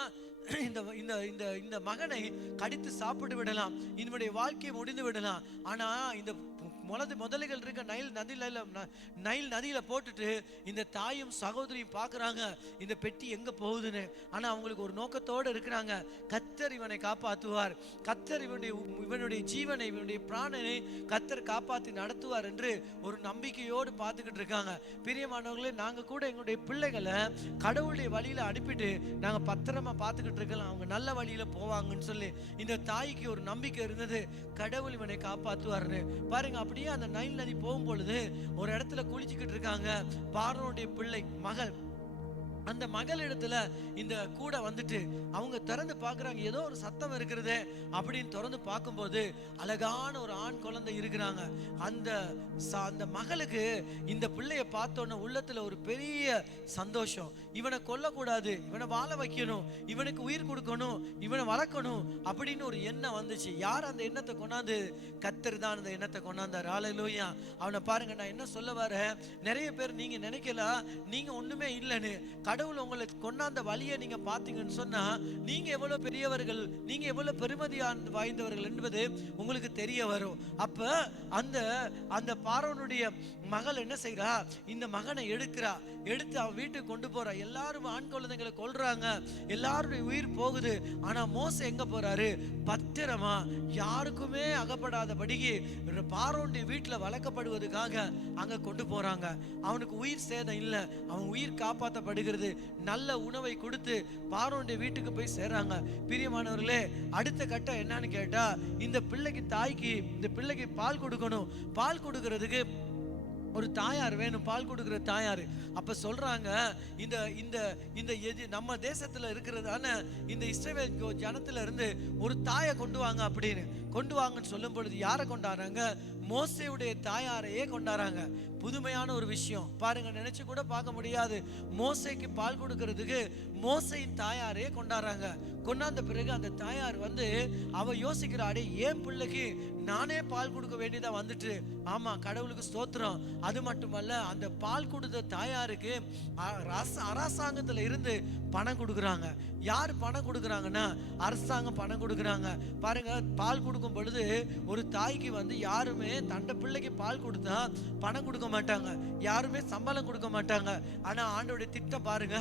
இந்த மகனை கடித்து சாப்பிட்டு விடலாம், இவனுடைய வாழ்க்கையை முடிந்து விடலாம். ஆனா இந்த முதலைகள் இருக்க நைல் நதியில போட்டுட்டு இந்த தாயும் சகோதரியும் பாக்குறாங்க இந்த பெட்டி எங்க போகுதுன்னு. ஆனா அவங்களுக்கு ஒரு நோக்கத்தோடு இருக்கிறாங்க, கர்த்தர் இவனை காப்பாற்றுவார், கர்த்தர் இவனுடைய ஜீவனை, இவனுடைய பிராணனை கர்த்தர் காப்பாற்றி நடத்துவார் என்று ஒரு நம்பிக்கையோடு பார்த்துக்கிட்டு இருக்காங்க. பிரியமானவர்களே, நாங்க கூட எங்களுடைய பிள்ளைகளை கடவுளுடைய வழியில அனுப்பிட்டு நாங்க பத்திரமா பார்த்துக்கிட்டு இருக்கலாம், அவங்க நல்ல வழியில போவாங்கன்னு சொல்லி. இந்த தாய்க்கு ஒரு நம்பிக்கை இருந்தது, கடவுள் இவனை காப்பாற்றுவார்னு. பாருங்க, அப்படியே அந்த நைல் நதி போகும் பொழுது ஒரு இடத்துல குளிச்சுக்கிட்டு இருக்காங்க பார்வோனுடைய பிள்ளை மகள். அந்த மகள் இடத்துல இந்த கூட வந்துட்டு அவங்க திறந்து பார்க்குறாங்க, ஏதோ ஒரு சத்தம் இருக்கிறது அப்படின்னு திறந்து பார்க்கும்போது அழகான ஒரு ஆண் குழந்தை இருக்கிறாங்க. அந்த மகளுக்கு இந்த பிள்ளைய பார்த்தோன்னே உள்ளத்துல ஒரு பெரிய சந்தோஷம். இவனை கொல்லக்கூடாது, இவனை வாழ வைக்கணும், இவனுக்கு உயிர் கொடுக்கணும், இவனை வளர்க்கணும் அப்படின்னு ஒரு எண்ணம் வந்துச்சு. யார் அந்த எண்ணத்தை கொண்டாந்து? கர்த்தர் தான் அந்த எண்ணத்தை கொண்டாந்தார். ஹல்லேலூயா. அவனை பாருங்க, நான் என்ன சொல்ல வரேன், நிறைய பேர் நீங்க நினைக்கலாம் நீங்க ஒண்ணுமே இல்லைன்னு. கடவுள் உங்களை கொண்டாந்த வழியை நீங்க பாத்தீங்கன்னு சொன்னா, நீங்க எவ்வளவு பெரியவர்கள், நீங்க எவ்வளவு பெருமதி வாய்ந்தவர்கள் என்பது உங்களுக்கு தெரிய வரும். அப்ப அந்த பார்வோனுடைய மகள் என்ன செய்யறா, இந்த மகனை எடுத்து அவன் வீட்டுக்கு கொண்டு போறா. எல்லாரும் ஆண் குழந்தைகளை கொல்றாங்க, எல்லாருடைய உயிர் போகுது. ஆனா மோசே எங்க போறாரு, பத்திரமா யாருக்குமே அகப்படாதபடிக்கு பார்வோனுடைய வீட்டுல வளர்க்கப்படுவதற்காக அங்க கொண்டு போறாங்க. அவனுக்கு உயிர் சேதம் இல்லை, அவன் உயிர் காப்பாற்றப்படுகிறது. நல்ல உணவை கொடுத்து பார்வோனுடைய வீட்டுக்கு போய் சேர்றாங்க. பிரியமானவர்களே, அடுத்த கட்டம் என்னன்னு கேட்டா, இந்த பிள்ளைக்கு பால் கொடுக்கணும். பால் கொடுக்கறதுக்கு ஒரு தாயார் வேணும், பால் கொடுக்கிற தாயார். அப்ப சொல்றாங்க, இந்த நம்ம தேசத்துல இருக்கிறதான இந்த இஸ்ரவேல் ஜனத்துல இருந்து ஒரு தாயை கொண்டு வாங்க அப்படின்னு கொண்டு வாங்கன்னு சொல்லும் பொழுது யாரை கொண்டாடுறாங்க, மோசேயுடைய தாயாரையே கொண்டாடுறாங்க. புதுமையான ஒரு விஷயம் பாருங்க, நினைச்சு கூட பார்க்க முடியாது. மோசேக்கு பால் கொடுக்கறதுக்கு மோசேயின் தாயாரே கொண்டாடுறாங்க. கொண்டாந்த பிறகு அந்த தாயார் அவ யோசிக்கிறாடே, ஏன் பிள்ளைக்கு நானே பால் கொடுக்க வேண்டியதா வந்துட்டு. ஆமா, கடவுளுக்கு ஸ்தோத்திரம். அது மட்டுமல்ல, அந்த பால் கொடுத்த தாயாருக்கு அரசாங்கத்துல இருந்து பணம் கொடுக்குறாங்க. யார் பணம் கொடுக்குறாங்கன்னா, அரசாங்கம் பணம் கொடுக்குறாங்க. பாருங்க, பால் கொடுக்கும் பொழுது ஒரு தாய்க்கு யாருமே தண்டை பிள்ளைக்கு பால் கொடுத்தா பணம் கொடுக்க மாட்டாங்க, யாருமே சம்பளம் கொடுக்க மாட்டாங்க. ஆனா ஆண்டவருடைய திட்டம் பாருங்க,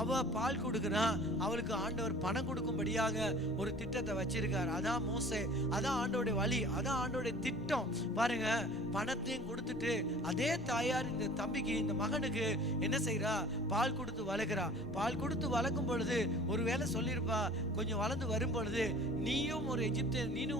அவ பால் கொடுக்குறான், அவளுக்கு ஆண்டவர் பணம் கொடுக்கும்படியாக ஒரு திட்டத்தை வச்சிருக்காரு. அதான் மோசே, அதான் ஆண்டவருடைய வழி, அதான் ஆண்டவருடைய திட்டம். பாருங்க, பணத்தையும் கொடுத்துட்டு அதே தாயார் இந்த தம்பிக்கு, இந்த மகனுக்கு என்ன செய்யறா? பால் கொடுத்து வளர்க்கிறா. பால் கொடுத்து வளர்க்கும் பொழுது ஒருவேளை சொல்லியிருப்பா, கொஞ்சம் வளர்ந்து வரும் பொழுது, நீயும் ஒரு எகிப்தியன், நீனும்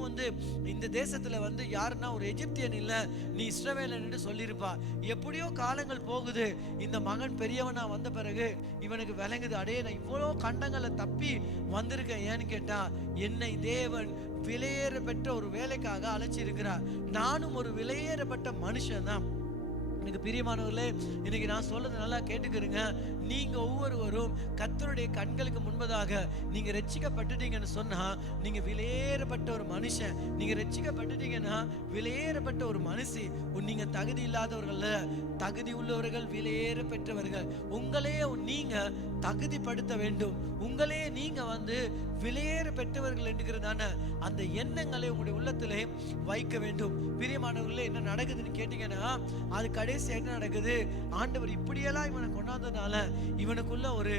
இந்த தேசத்துல யாருன்னா ஒரு எகிப்தியன் இல்ல, நீ இஸ்ரவேலன் என்று சொல்லியிருப்பா. எப்படியோ காலங்கள் போகுது, இந்த மகன் பெரியவனா வந்த பிறகு இவனுக்கு விளங்குது, அடே நான் இவ்வளோ கண்டங்களை தப்பி வந்திருக்கேன். ஏன்னு கேட்டா, என்னை தேவன் விலையேற பெற்ற ஒரு வேலைக்காக அழைச்சிருக்கிறார். நானும் ஒரு விலையேறப்பட்ட மனுஷன் தான். எனக்கு பிரியமானவர்களே, இன்னைக்கு நான் சொல்றது நல்லா கேட்டுக்கிறீங்க. நீங்க ஒவ்வொருவரும் கர்த்தருடைய கண்களுக்கு முன்பதாக நீங்க ரட்சிக்கப்பட்டுட்டீங்கன்னு சொன்னா, நீங்க விலையேறப்பட்ட ஒரு மனுஷன். நீங்க ரட்சிக்கப்பட்டுட்டீங்கன்னா விலையேறப்பட்ட ஒரு மனுஷி. நீங்க தகுதி இல்லாதவர்கள், தகுதி உள்ளவர்கள், விலையேற பெற்றவர்கள். உங்களையே நீங்க தகுதிப்படுத்த வேண்டும். உங்களையே நீங்க விலையேற பெற்றவர்கள் என்கிறதான அந்த எண்ணங்களை உங்களுடைய உள்ளத்திலே வைக்க வேண்டும். பிரியமானவர்களே, என்ன நடக்குதுன்னு கேட்டீங்கன்னா, அது கடைசி என்ன நடக்குது? ஆண்டவர் இப்படியெல்லாம் இவனை கொண்டாந்ததுனால இவனுக்குள்ள ஒரு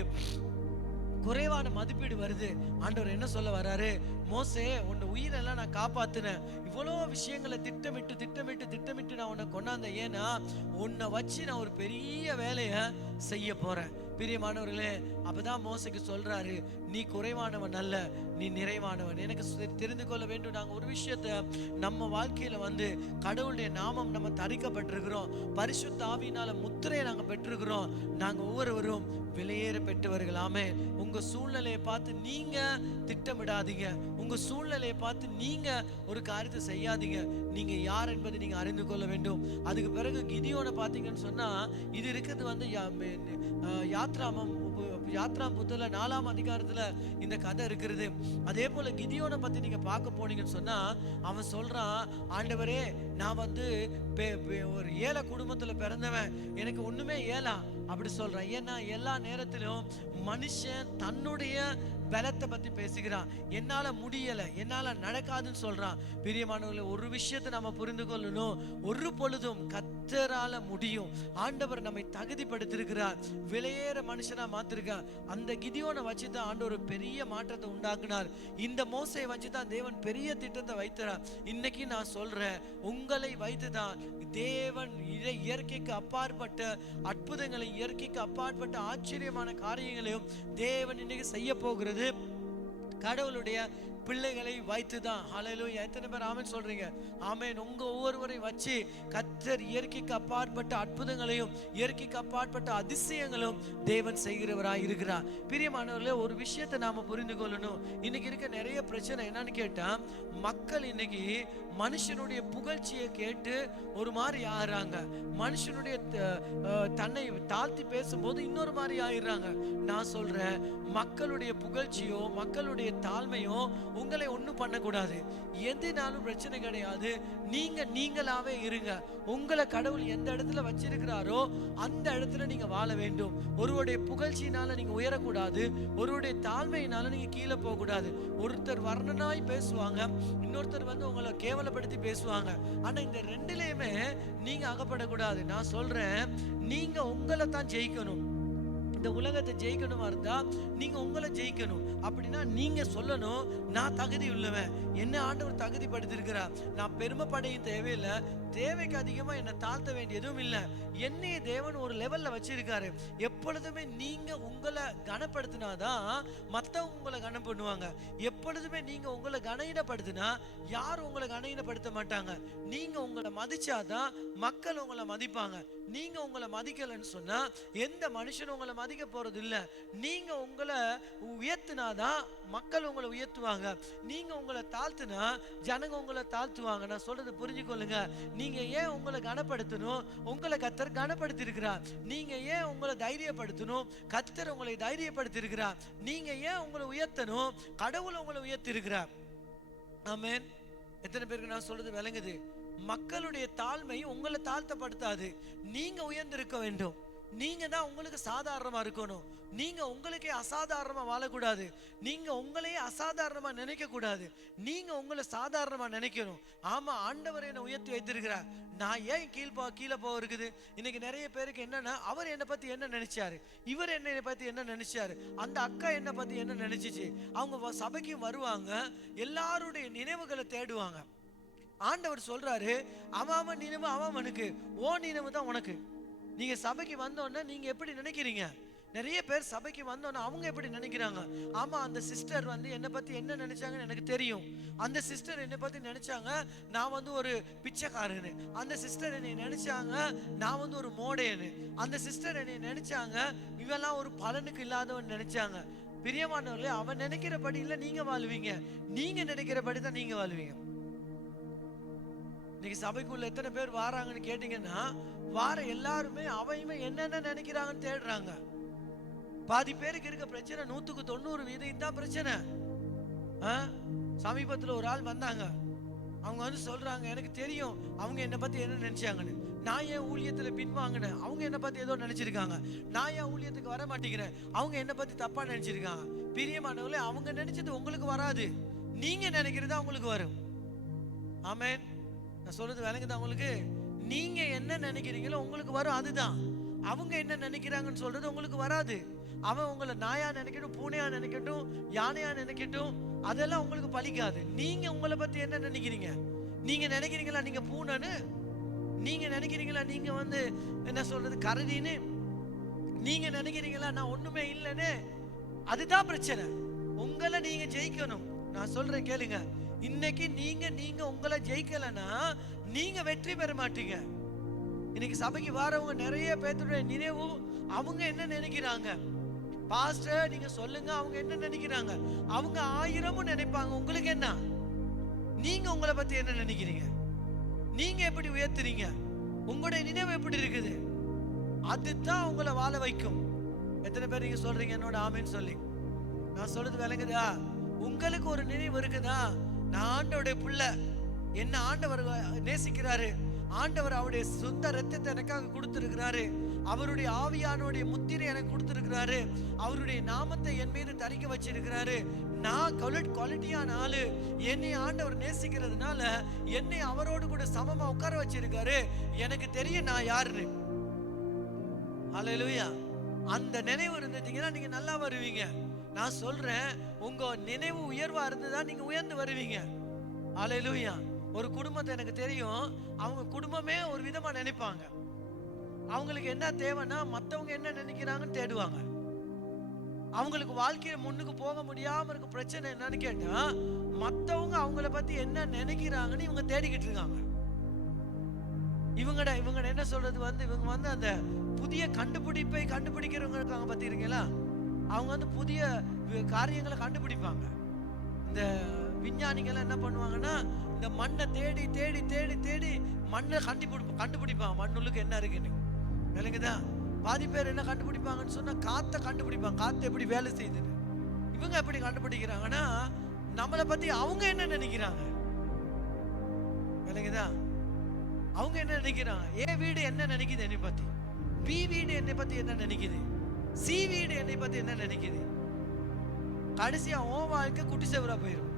குறைவான மதிப்பீடு வருது. ஆண்டவர் என்ன சொல்ல வர்றாரு? மோசே, உன்னை உயிரெல்லாம் நான் காப்பாத்தினேன், இவ்வளோ விஷயங்களை திட்டமிட்டு நான் உன்னை கொண்டாந்தேன். ஏன்னா உன்னை வச்சு நான் ஒரு பெரிய வேலையை செய்ய போறேன். பிரியமானவர்களே, அப்பதான் மோசைக்கு சொல்றாரு, நீ குறைவானவன் அல்ல, நீ நிறைவானவன். எனக்கு தெரிந்து கொள்ள வேண்டும், நாங்க ஒரு விஷயத்த நம்ம வாழ்க்கையில கடவுளுடைய நாமம் நம்ம தரிக்கப்பட்டிருக்கிறோம், பரிசுத்த ஆவியினால முத்திரையை நாங்க பெற்றிருக்கிறோம். நாங்க ஒவ்வொருவரும் விலையேற பெற்றவர்கள். ஆமே. உங்க சூழ்நிலையை பார்த்து நீங்க திட்டமிடாதீங்க, உங்க சூழ்நிலையை பார்த்து நீங்க ஒரு காரியத்தை செய்யாதீங்க. நீங்க யார் என்பதை நீங்க அறிந்து கொள்ள வேண்டும். அதுக்கு பிறகு கிதியோனை பார்த்தீங்கன்னு சொன்னா, இது இருக்கிறது யாத்ராமம் புத்தகத்துல 4ஆம் அதிகாரத்துல இந்த கதை இருக்கிறது. அதே போல கிதியோனை பத்தி நீங்க பார்க்க போனீங்கன்னு சொன்னா, அவன் சொல்றான், ஆண்டவரே, நான் ஒரு ஏழை குடும்பத்துல பிறந்தவன், எனக்கு ஒண்ணுமே ஏலா அப்படி சொல்றான். ஏன்னா எல்லா நேரத்திலும் மனுஷன் தன்னுடைய பலத்தை பத்தி பேசுகிறான். என்னால முடியல, என்னால நடக்காதுன்னு சொல்றான். பிரியமானவர்களே, ஒரு விஷயத்தை நம்ம புரிந்து கொள்ளணும், ஒரு பொழுதும் கர்த்தரால முடியும். ஆண்டவர் நம்மை தகுதிப்படுத்திருக்கிறார், விலையேற மனுஷனா மாத்திருக்கார். அந்த கிதியோனை வச்சுதான் ஆண்டவர் பெரிய மாற்றத்தை உண்டாக்குனார். இந்த மோசையை வச்சுதான் தேவன் பெரிய திட்டத்தை வைத்தார். இன்னைக்கு நான் சொல்றேன், உங்களை வைத்துதான் தேவன் இயற்கைக்கு அப்பாற்பட்ட அற்புதங்களை, இயற்கைக்கு அப்பாற்பட்ட ஆச்சரியமான காரியங்களையும் தேவன் இன்னைக்கு செய்ய போகிறது. கடவுளுடைய பிள்ளைகளை வைத்துதான். ஹல்லேலூயா. எத்தனை பேர் ஆமென் சொல்றீங்க? ஆமென். உங்க ஒவ்வொருவரை வச்சு கர்த்தர் இயற்கைக்கு அப்பாற்பட்ட அற்புதங்களையும் இயற்கைக்கு அப்பாற்பட்ட அதிசயங்களும் தேவன் செய்கிறவராய் இருக்கிறார். பிரியமானவர்களே, ஒரு விஷயத்தை நாம புரிந்து கொள்ளணும். இன்னைக்கு இருக்க நிறைய பிரச்சனை என்னன்னு கேட்டா, மக்கள் இன்னைக்கு மனுஷனுடைய புகழ்ச்சியை கேட்டு ஒரு மாதிரி ஆகிறாங்க. மனுஷனுடைய தன்னை தாழ்த்தி பேசும்போது இன்னொரு மாதிரி ஆயிடுறாங்க. நான் சொல்றேன், மக்களுடைய புகழ்ச்சியோ மக்களுடைய தாழ்மையோ உங்களை ஒன்றும் பண்ணக்கூடாது. எதுனாலும் பிரச்சனை கிடையாது. நீங்களாவே இருங்க. உங்களை கடவுள் எந்த இடத்துல வச்சிருக்கிறாரோ அந்த இடத்துல நீங்க வாழ வேண்டும். ஒருவருடைய புகழ்ச்சியினால நீங்க உயரக்கூடாது, ஒருவருடைய தாழ்மையினால நீங்க கீழே போக கூடாது. ஒருத்தர் வர்ணனாய் பேசுவாங்க, இன்னொருத்தர் உங்களை கேவலப்படுத்தி பேசுவாங்க. ஆனா இந்த ரெண்டுலயுமே நீங்க அகப்படக்கூடாது. நான் சொல்றேன், நீங்க உங்களை தான் ஜெயிக்கணும். இந்த உலகத்தை ஜெயிக்கணுமா இருந்தா நீங்க உங்களை ஜெயிக்கணும். அப்படின்னா நீங்க சொல்லணும், நான் தகுதி உள்ளவன், என்ன ஆண்டவர் தகுதிப்படுத்திருக்கிறார், நான் பெருமைப்படையும் தேவையில்லை, தேவைக்கு அதிகமா என்ன தாழ்த்த வேண்டியதும் இல்லை. என்னைய தேவன் ஒரு லெவல்ல வச்சிருக்காரு. எப்பொழுதுமே நீங்க உங்களை கனப்படுத்தினாதான் மற்றவங்க உங்களை கனம் பண்ணுவாங்க. எப்பொழுதுமே நீங்க உங்களை கனஈனப்படுத்தினா யாரும் உங்களை கனஈனப்படுத்த மாட்டாங்க. நீங்க உங்களை மதிச்சாதான் மக்கள் உங்களை மதிப்பாங்க. நீங்க உங்களை மதிக்கலன்னு சொன்னா எந்த மனுஷனும் உங்களை மதிக்க போறது இல்ல. நீங்க உங்களை உயர்த்தினாதான் மக்கள் உங்களை உயர்த்துவாங்க. நீங்க உங்களை தாழ்த்தினா ஜனங்க உங்களை தாழ்த்துவாங்க. நான் சொல்றது புரிஞ்சுக்கொள்ளுங்க. நீங்க ஏன் உங்களை கனப்படுத்தணும்? உங்களை கர்த்தர் கனப்படுத்தி இருக்கிறார். நீங்க ஏன் உங்களை தைரியப்படுத்தணும்? கர்த்தர் உங்களை தைரியப்படுத்தி இருக்கிறார். நீங்க ஏன் உங்களை உயர்த்தணும்? கடவுள் உங்களை உயர்த்தி இருக்கிறார். ஆமென். எத்தனை பேருக்கு நான் சொல்றது விளங்குது? மக்களுடைய தாழ்மை உங்களை தாழ்த்தப்படுத்தாது. நீங்க உயர்ந்திருக்க வேண்டும். நீங்க தான் உங்களுக்கு சாதாரணமா இருக்கணும். நீங்க உங்களுக்கே அசாதாரணமா வாழக்கூடாது. நீங்க உங்களையே அசாதாரணமா நினைக்க கூடாது. நீங்க உங்களை சாதாரணமா நினைக்கணும். ஆமா, ஆண்டவர் என்னை உயர்த்தி வைத்திருக்கிறார், நான் ஏன் கீழே போக இருக்குது. இன்னைக்கு நிறைய பேருக்கு என்னன்னா, அவர் என்னை பத்தி என்ன நினைச்சாரு, இவர் என்னை பத்தி என்ன நினைச்சாரு, அந்த அக்கா என்னை பத்தி என்ன நினைச்சிச்சு. அவங்க சபைக்கு வருவாங்க, எல்லாருடைய நினைவுகளை தேடுவாங்க. ஆண்டவர் சொல்றாரு, அவன் நினைவு அவனுக்கு, ஓ நினைவு தான் உனக்கு. நீங்க சபைக்கு வந்தோன்னா நீங்க எப்படி நினைக்கிறீங்க? நிறைய பேர் சபைக்கு வந்தோன்னா அவங்க எப்படி நினைக்கிறாங்க, ஆமா அந்த சிஸ்டர் என்னை பத்தி என்ன நினைச்சாங்கன்னு எனக்கு தெரியும். அந்த சிஸ்டர் என்னை பத்தி நினைச்சாங்க நான் ஒரு பிச்சைக்காரன்னு. அந்த சிஸ்டர் என்னை நினைச்சாங்க நான் ஒரு மோடையன்னு. அந்த சிஸ்டர் என்னை நினைச்சாங்க இவெல்லாம் ஒரு பலனுக்கு இல்லாதவன் நினைச்சாங்க. பிரியமானவர்களே, அவன் நினைக்கிறபடி இல்லை நீங்க வாழ்வீங்க, நீங்க நினைக்கிறபடி தான் நீங்க வாழ்வீங்க. இன்னைக்கு சபைக்குள்ள எத்தனை பேர் வாராங்கன்னு கேட்டீங்கன்னா, வார எல்லாருமே அவையுமே என்னென்ன நினைக்கிறாங்கன்னு தேடுறாங்க. பாதி பேருக்கு இருக்க பிரச்சனை 100% தான் பிரச்சனை. சமீபத்தில் ஒரு ஆள் வந்தாங்க, அவங்க சொல்றாங்க, எனக்கு தெரியும் அவங்க என்னை பத்தி என்ன நினைச்சாங்கன்னு. நான் ஏன் ஊழியத்துல பின்வாங்கினேன், அவங்க என்னை பத்தி ஏதோ நினைச்சிருக்காங்க. நான் ஏன் ஊழியத்துக்கு வர மாட்டேங்கிறேன், அவங்க என்னை பத்தி தப்பா நினைச்சிருக்காங்க. பிரியமானவர்களே, அவங்க நினைச்சது உங்களுக்கு வராது, நீங்க நினைக்கிறது அவங்களுக்கு வரும். ஆமென். நான் சொல்றது விளங்குதா உங்களுக்கு? நீங்க என்ன நினைக்கிறீங்களோ உங்களுக்கு வரும், அதுதான். அவங்க என்ன நினைக்கிறாங்கன்னு சொல்றது உங்களுக்கு வராது. அவன் உங்களை நாயா நினைக்கட்டும், பூனையா நினைக்கட்டும், யானையா நினைக்கட்டும், அதெல்லாம் உங்களுக்கு பலிக்காது. நீங்க உங்களை பத்தி என்ன நினைக்கிறீங்க? நீங்க நினைக்கிறீங்களா நீங்க பூனைன்னு? நீங்க நினைக்கிறீங்களா நீங்க என்ன சொல்றது கரடின்னு? நீங்க நினைக்கிறீங்களா நான் ஒண்ணுமே இல்லைன்னு? அதுதான் பிரச்சனை. உங்களை நீங்க ஜெயிக்கணும். நான் சொல்றேன் கேளுங்க, இன்னைக்கு நீங்க உங்களை ஜெயிக்கலன்னா நீங்க வெற்றி பெற மாட்டீங்க. இன்னைக்கு சபைக்கு வரவங்க நிறைய பேருடைய நினைவு அவங்க என்ன நினைக்கிறாங்க. பாஸ்டர் நீங்க சொல்லுங்க அவங்க என்ன நினைக்கிறாங்க. அவங்க 1000 நினைப்பாங்க, உங்களுக்கு என்ன? நீங்க உங்களை பத்தி என்ன நினைக்கிறீங்க? நீங்க எப்படி உயர்த்துறீங்க? உங்களுடைய நினைவு எப்படி இருக்குது? அதுதான் உங்களை வாழ வைக்கும். எத்தனை பேர் நீங்க சொல்றீங்க என்னோட ஆமேன்னு சொல்லி? நான் சொல்றது விளங்குதா? உங்களுக்கு ஒரு நினைவு இருக்குதா, நான் ஆண்டவருடைய பிள்ளை, என்ன ஆண்டவர் நேசிக்கிறாரு, ஆண்டவர் அவருடைய சொந்த ரத்தத்தை எனக்காக கொடுத்திருக்கிறாரு, அவருடைய ஆவியானுடைய முத்திரை எனக்கு கொடுத்திருக்கிறாரு, அவருடைய நாமத்தை என் மீது தரிக்க வச்சிருக்கிறாரு, நான் குவாலிட்டியான ஆளு, என்னை ஆண்டவர் நேசிக்கிறதுனால என்னை அவரோடு கூட சமமா உட்கார வச்சிருக்காரு, எனக்கு தெரியும் நான் யாருன்னு. ஹல்லேலூயா. அந்த நினைவு இருந்துட்டீங்கன்னா நீங்க நல்லா வருவீங்க. நான் சொல்றேன், உங்க நினைவு உயர்வா இருந்ததா நீங்க உயர்ந்து வருவீங்க. ஹல்லேலூயா. ஒரு குடும்பத்தை எனக்கு தெரியும், அவங்க குடும்பமே ஒரு விதமா நினைப்பாங்க. அவங்களுக்கு என்ன தேவைன்னா மத்தவங்க என்ன நினைக்கிறாங்கன்னு தேடுவாங்க. அவங்களுக்கு வாழ்க்கையில முன்னுக்கு போக முடியாம இருக்க பிரச்சனை என்னன்னு கேட்டா, மத்தவங்க அவங்கள பத்தி என்ன நினைக்கிறாங்கன்னு இவங்க தேடிக்கிட்டு இருக்காங்க. இவங்க என்ன சொல்றது இவங்க அந்த புதிய கண்டுபிடிப்பை கண்டுபிடிக்கிறவங்க இருக்காங்க பாத்தீங்களா, அவங்க புதிய காரியங்களை கண்டுபிடிப்பாங்க. இந்த விஞ்ஞானிகள் என்ன பண்ணுவாங்கன்னா, இந்த மண்ணை தேடி தேடி தேடி தேடி மண்ணை கண்டுபிடிப்பாங்க, மண்ணுக்கு என்ன இருக்குன்னு. விளங்குதா? பாதி பேர் என்ன கண்டுபிடிப்பாங்கன்னு சொன்னா காத்தை கண்டுபிடிப்பாங்க, காத்து எப்படி வேலை செய்யுதுன்னு. இவங்க எப்படி கண்டுபிடிக்கிறாங்கன்னா, நம்மளை பத்தி அவங்க என்ன நினைக்கிறாங்க. விளங்குதா? அவங்க என்ன நினைக்கிறாங்க, ஏ வீடு என்ன நினைக்குது என்னை பத்தி, பி வீடு என்னை பத்தி என்ன நினைக்குது, சி வீடு என்னை பத்தி என்ன நினைக்குது. கடைசியா உன் வாழ்க்கை குட்டி செவரா போயிடும்.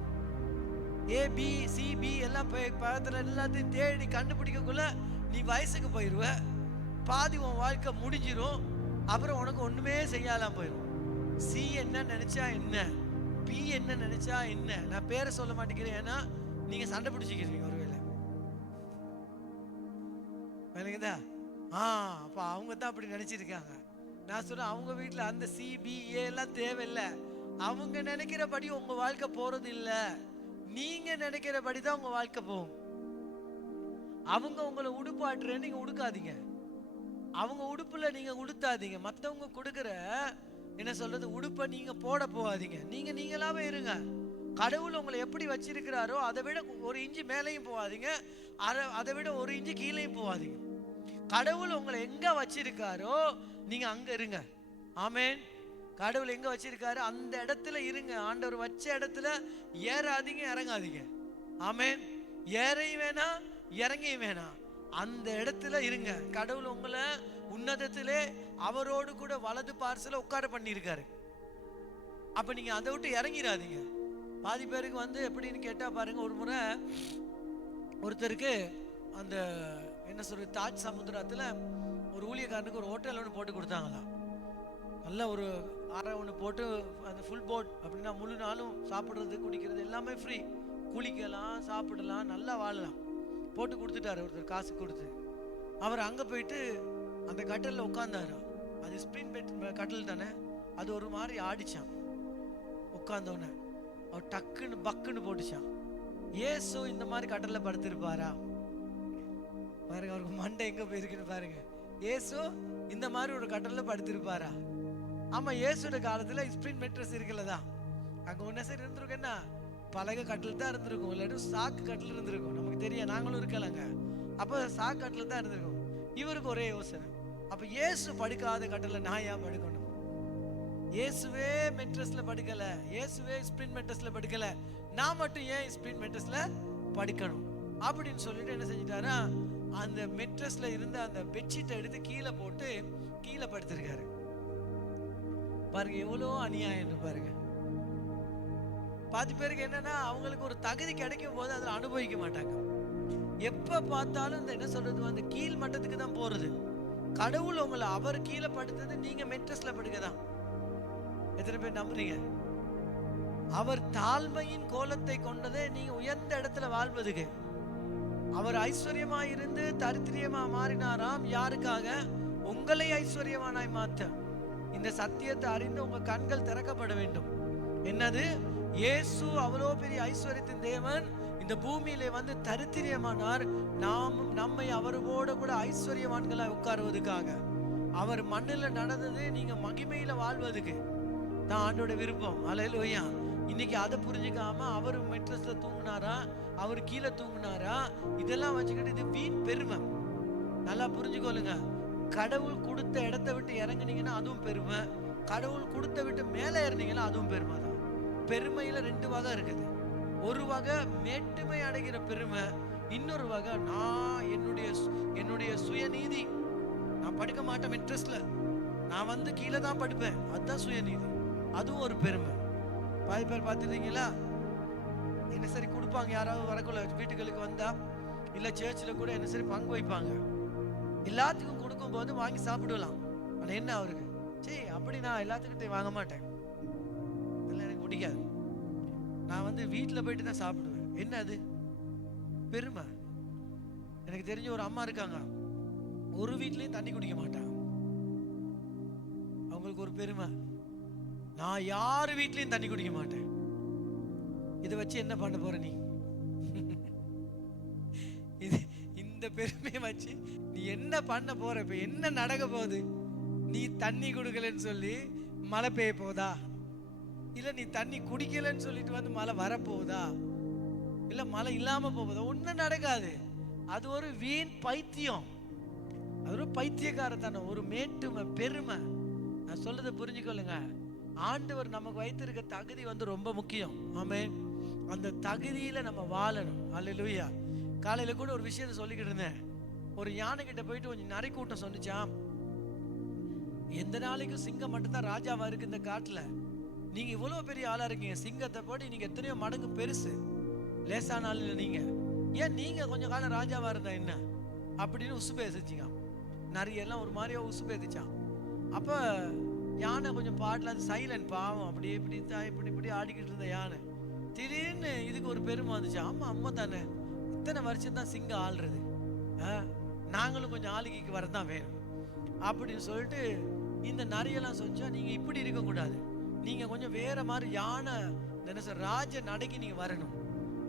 ஏ பி சி பி எல்லாம் பக்கத்துல எல்லாத்தையும் தேடி கண்டுபிடிக்கக்குள்ள நீ வயசுக்கு போயிடுவ, பாதி உன் வாழ்க்கை முடிஞ்சிடும். அப்புறம் உனக்கு ஒண்ணுமே செய்யலாம் போயிடும். சி என்ன நினைச்சா என்ன, பி என்ன நினைச்சா என்ன. நான் பேரை சொல்ல மாட்டேங்கிறேன், ஏன்னா நீங்க சண்டை பிடிச்சிக்கிறீங்க ஒருவேளை. விளங்குதா? அப்ப அவங்க தான் அப்படி நினைச்சிருக்காங்க. நான் சொல்றேன், அவங்க வீட்டுல அந்த சி பி ஏ எல்லாம் தேவையில்லை. அவங்க நினைக்கிறபடி உங்க வாழ்க்கை போறது இல்ல, நீங்க நினைக்கிறபடி தான் உங்க வாழ்க்கை போகும். அவங்க உங்களை உடுப்பாட்டுறேன்னு நீங்க உடுக்காதீங்க, அவங்க உடுப்புல நீங்க உடுத்தாதீங்க. மத்தவங்க கொடுக்கிற என்ன சொல்றது உடுப்பை நீங்க போட போகாதீங்க. நீங்களாவே இருங்க. கடவுள் உங்களை எப்படி வச்சிருக்கிறாரோ அதை விட 1 இன்ச்சு மேலையும் போகாதீங்க, அதை விட 1 இன்ச்சு கீழையும் போகாதீங்க. கடவுள் உங்களை எங்க வச்சிருக்காரோ நீங்க அங்க இருங்க. ஆமென். கடவுள் எங்க வச்சிருக்காரு அந்த இடத்துல இருங்க. ஆண்டவர் வச்ச இடத்துல ஏறாதீங்க, இறங்காதீங்க. ஆமென். ஏறையும் வேணாம், இறங்கியும் வேணாம், அந்த இடத்துல இருங்க. கடவுள் உங்களை உன்னதத்திலே அவரோடு கூட வலது பார்சல உட்கார பண்ணியிருக்காரு. அப்ப நீங்க அதை விட்டு இறங்கிடாதீங்க. பாதி பேருக்கு வந்து எப்படின்னு கேட்டா பாருங்க, ஒரு முறை ஒருத்தருக்கு அந்த என்ன சொல்றது, தாஜ் சமுத்திரத்துல ஒரு ஊழியக்காரனுக்கு ஒரு ஹோட்டல் ஒன்று போட்டு கொடுத்தாங்களாம். நல்ல ஒரு அறை ஒன்று போட்டு, அந்த ஃபுல் போட் அப்படின்னா முழு நாளும் சாப்பிட்றது குடிக்கிறது எல்லாமே ஃப்ரீ, குளிக்கலாம் சாப்பிடலாம் நல்லா வாழலாம் போட்டு கொடுத்துட்டாரு ஒருத்தர் காசு கொடுத்து. அவர் அங்கே போயிட்டு அந்த கட்டலில் உட்காந்தாரு. அது ஸ்ப்ரிங் பெட் கட்டல் தானே, அது ஒரு மாதிரி ஆடிச்சான். உட்காந்தோன்னே அவர் டக்குன்னு பக்குன்னு போட்டுச்சான். ஏசு இந்த மாதிரி கட்டலில் படுத்திருப்பாரா பாருங்க, அவருக்கு மண்டை எங்கே போயிருக்குன்னு பாருங்க. ஏசு இந்த மாதிரி ஒரு கட்டலில் படுத்திருப்பாரா? ஆமா, இயேசுட காலத்துல ஸ்ப்ரிங் மெட்ரஸ் இருக்குல்லதான், அங்க ஒன்ன சரி இருந்திருக்கும், என்ன பலகை கட்டில் தான் இருந்திருக்கும், இல்லாட்டி சாக்கு கட்டில் இருந்திருக்கும். நமக்கு தெரியும், நாங்களும் இருக்கலாங்க. அப்ப சாக்கு கட்டில் தான் இருந்திருக்கும். இவருக்கு ஒரே யோசனை, அப்ப இயேசு படுக்காத கட்டில நான் ஏன் படுக்கணும்? இயேசுவே மெட்ரஸ்ல படுக்கல, இயேசுவே ஸ்ப்ரிங் மெட்ரஸ்ல படுக்கல, நான் மட்டும் ஏன் ஸ்ப்ரிங் மெட்ரஸ்ல படுக்கணும் அப்படின்னு சொல்லிட்டு என்ன செஞ்சிட்டாரா, அந்த மெட்ரஸ்ல இருந்த அந்த பெட்ஷீட்டை எடுத்து கீழே போட்டு கீழே படுத்திருக்காரு. பாருங்க எவ்வளோ அநியாயம் பாருங்க. பாதி பேருக்கு என்னன்னா, அவங்களுக்கு ஒரு தகுதி கிடைக்கும் போது அதில் அனுபவிக்க மாட்டாங்க. எப்ப பார்த்தாலும் இந்த என்ன சொல்றது, அந்த கீழ் மட்டத்துக்கு தான் போறது. கடவுள் உங்களை அவர் கீழே படுத்தது நீங்க மெட்ரஸ்ல படுக்கதான். எத்தனை பேர் நம்புறீங்க? அவர் தாழ்மையின் கோலத்தை கொண்டதே நீங்க உயர்ந்த இடத்துல வாழ்வதுக்கு. அவர் ஐஸ்வர்யமா இருந்து தரித்திரியமா மாறினாராம். யாருக்காக? உங்களை ஐஸ்வர்யமானாய் மாத்த. இந்த சத்தியத்தை அறிந்து உங்க கண்கள் திறக்கப்பட வேண்டும். என்னது? இயேசு அவ்வளோ பெரிய ஐஸ்வர்யத்தின் தேவன் இந்த பூமியிலே வந்து தரித்திரியமானார், நம்மை அவரோட கூட ஐஸ்வர்யவான்களை உட்காருவதுக்காக. அவர் மண்ணில் நடந்தது நீங்க மகிமையில வாழ்வதுக்கு தான் ஆண்டோட விருப்பம். அல்லேலூயா. இன்னைக்கு அதை புரிஞ்சுக்காம அவர் மெட்ரஸ்ல தூங்கினாரா, அவர் கீழே தூங்கினாரா, இதெல்லாம் வச்சுக்கிட்டு இது வீண் பெருமை. நல்லா புரிஞ்சுக்கொள்ளுங்க. கடவுள் கொடுத்த இடத்தை விட்டு இறங்குனீங்கன்னா அதுவும் பெருமை, கடவுள் கொடுத்த விட்டு மேலே ஏறினீங்கன்னா அதுவும் பெருமை தான். பெருமையில ரெண்டு வகை இருக்குது. ஒரு வகை மேட்டுமை அடைகிற பெருமை, இன்னொரு வகை நான் என்னுடைய சுயநீதி, நான் படுக்க மாட்டேன் மெட்ரஸ்ல, நான் வந்து கீழே தான் படுப்பேன், அதுதான் சுயநீதி. அதுவும் ஒரு பெருமை. பாதி பேர் பார்த்துட்டீங்களா, என்ன சரி கொடுப்பாங்க, யாராவது வரக்குள்ள வீட்டுகளுக்கு வந்தா இல்ல சர்ச்சில் கூட என்ன சரி பங்கு வைப்பாங்க, எல்லாத்துக்கும் கொடுக்கும் போது வாங்கி சாப்பிடலாம். ஆனா என்ன அவருக்கு, சரி அப்படி நான் எல்லாத்துக்கிட்டையும் வாங்க மாட்டேன், அதெல்லாம் எனக்கு பிடிக்காது, நான் வந்து வீட்டில் போயிட்டு தான் சாப்பிடுவேன். என்ன அது? பெருமை. எனக்கு தெரிஞ்ச ஒரு அம்மா இருக்காங்க, ஒரு வீட்லயும் தண்ணி குடிக்க மாட்டாங்க. அவங்களுக்கு ஒரு பெருமை, நான் யாரு வீட்லயும் தண்ணி குடிக்க மாட்டேன். இதை வச்சு என்ன பண்ண போற நீ? இந்த பெருமையை வச்சு நீ என்ன பண்ண போற? இப்ப என்ன நடக்க போகுது? நீ தண்ணி குடுக்கலன்னு சொல்லி மழை பெய்ய போதா? இல்ல நீ தண்ணி குடிக்கலன்னு சொல்லிட்டு வந்து மழை வரப்போகுதா? இல்ல மழை இல்லாம போகுதா? ஒன்னும் நடக்காது. அது ஒரு வீண் பைத்தியம், அது ஒரு பைத்தியக்காரத்தனம், ஒரு மேட்டுமை, பெருமை. நான் சொல்றதை புரிஞ்சுக்கொள்ளுங்க. ஆண்டவர் நமக்கு வைத்திருக்க தகுதி வந்து ரொம்ப முக்கியம். ஆமென். அந்த தகுதியில நம்ம வாழணும். அல்லேலூயா. காலையில கூட ஒரு விஷயத்தை சொல்லிக்கிட்டு இருந்தேன். ஒரு யானை கிட்ட போயிட்டு கொஞ்சம் நரி கூட்டம் சொன்னிச்சாம், எந்த நாளைக்கும் சிங்கம் மட்டும்தான் ராஜாவா இருக்கு இந்த காட்டுல, நீங்க இவ்வளவு பெரிய ஆளா இருக்கீங்க, சிங்கத்தை போட்டு நீங்க எத்தனையோ மடங்கு பெருசு, லேசான ஆள் இல்லை நீங்க, ஏன் நீங்க கொஞ்சம் காலம் ராஜாவா இருந்தா என்ன அப்படின்னு உசு பேசிச்சிங்க. நரியெல்லாம் ஒரு மாதிரியா உசு பேசிச்சான். அப்ப யானை கொஞ்சம் பாடல, அது சைலண்ட், பாவம், அப்படியே இப்படி இப்படி ஆடிக்கிட்டு இருந்த யானை திடீர்னு இதுக்கு ஒரு பெருமை வந்துச்சு. ஆமா அம்மா தானே, இத்தனை வருஷம் தான் சிங்கம் ஆள்றது, நாங்களும் கொஞ்சம் ஆளுகைக்கு வரதான் வேணும் அப்படின்னு சொல்லிட்டு இந்த நரியெல்லாம் சொன்னா, நீங்க இப்படி இருக்கக்கூடாது, நீங்க கொஞ்சம் வேற மாதிரி யானை என்ன ராஜ நடைக்கு நீங்க வரணும்.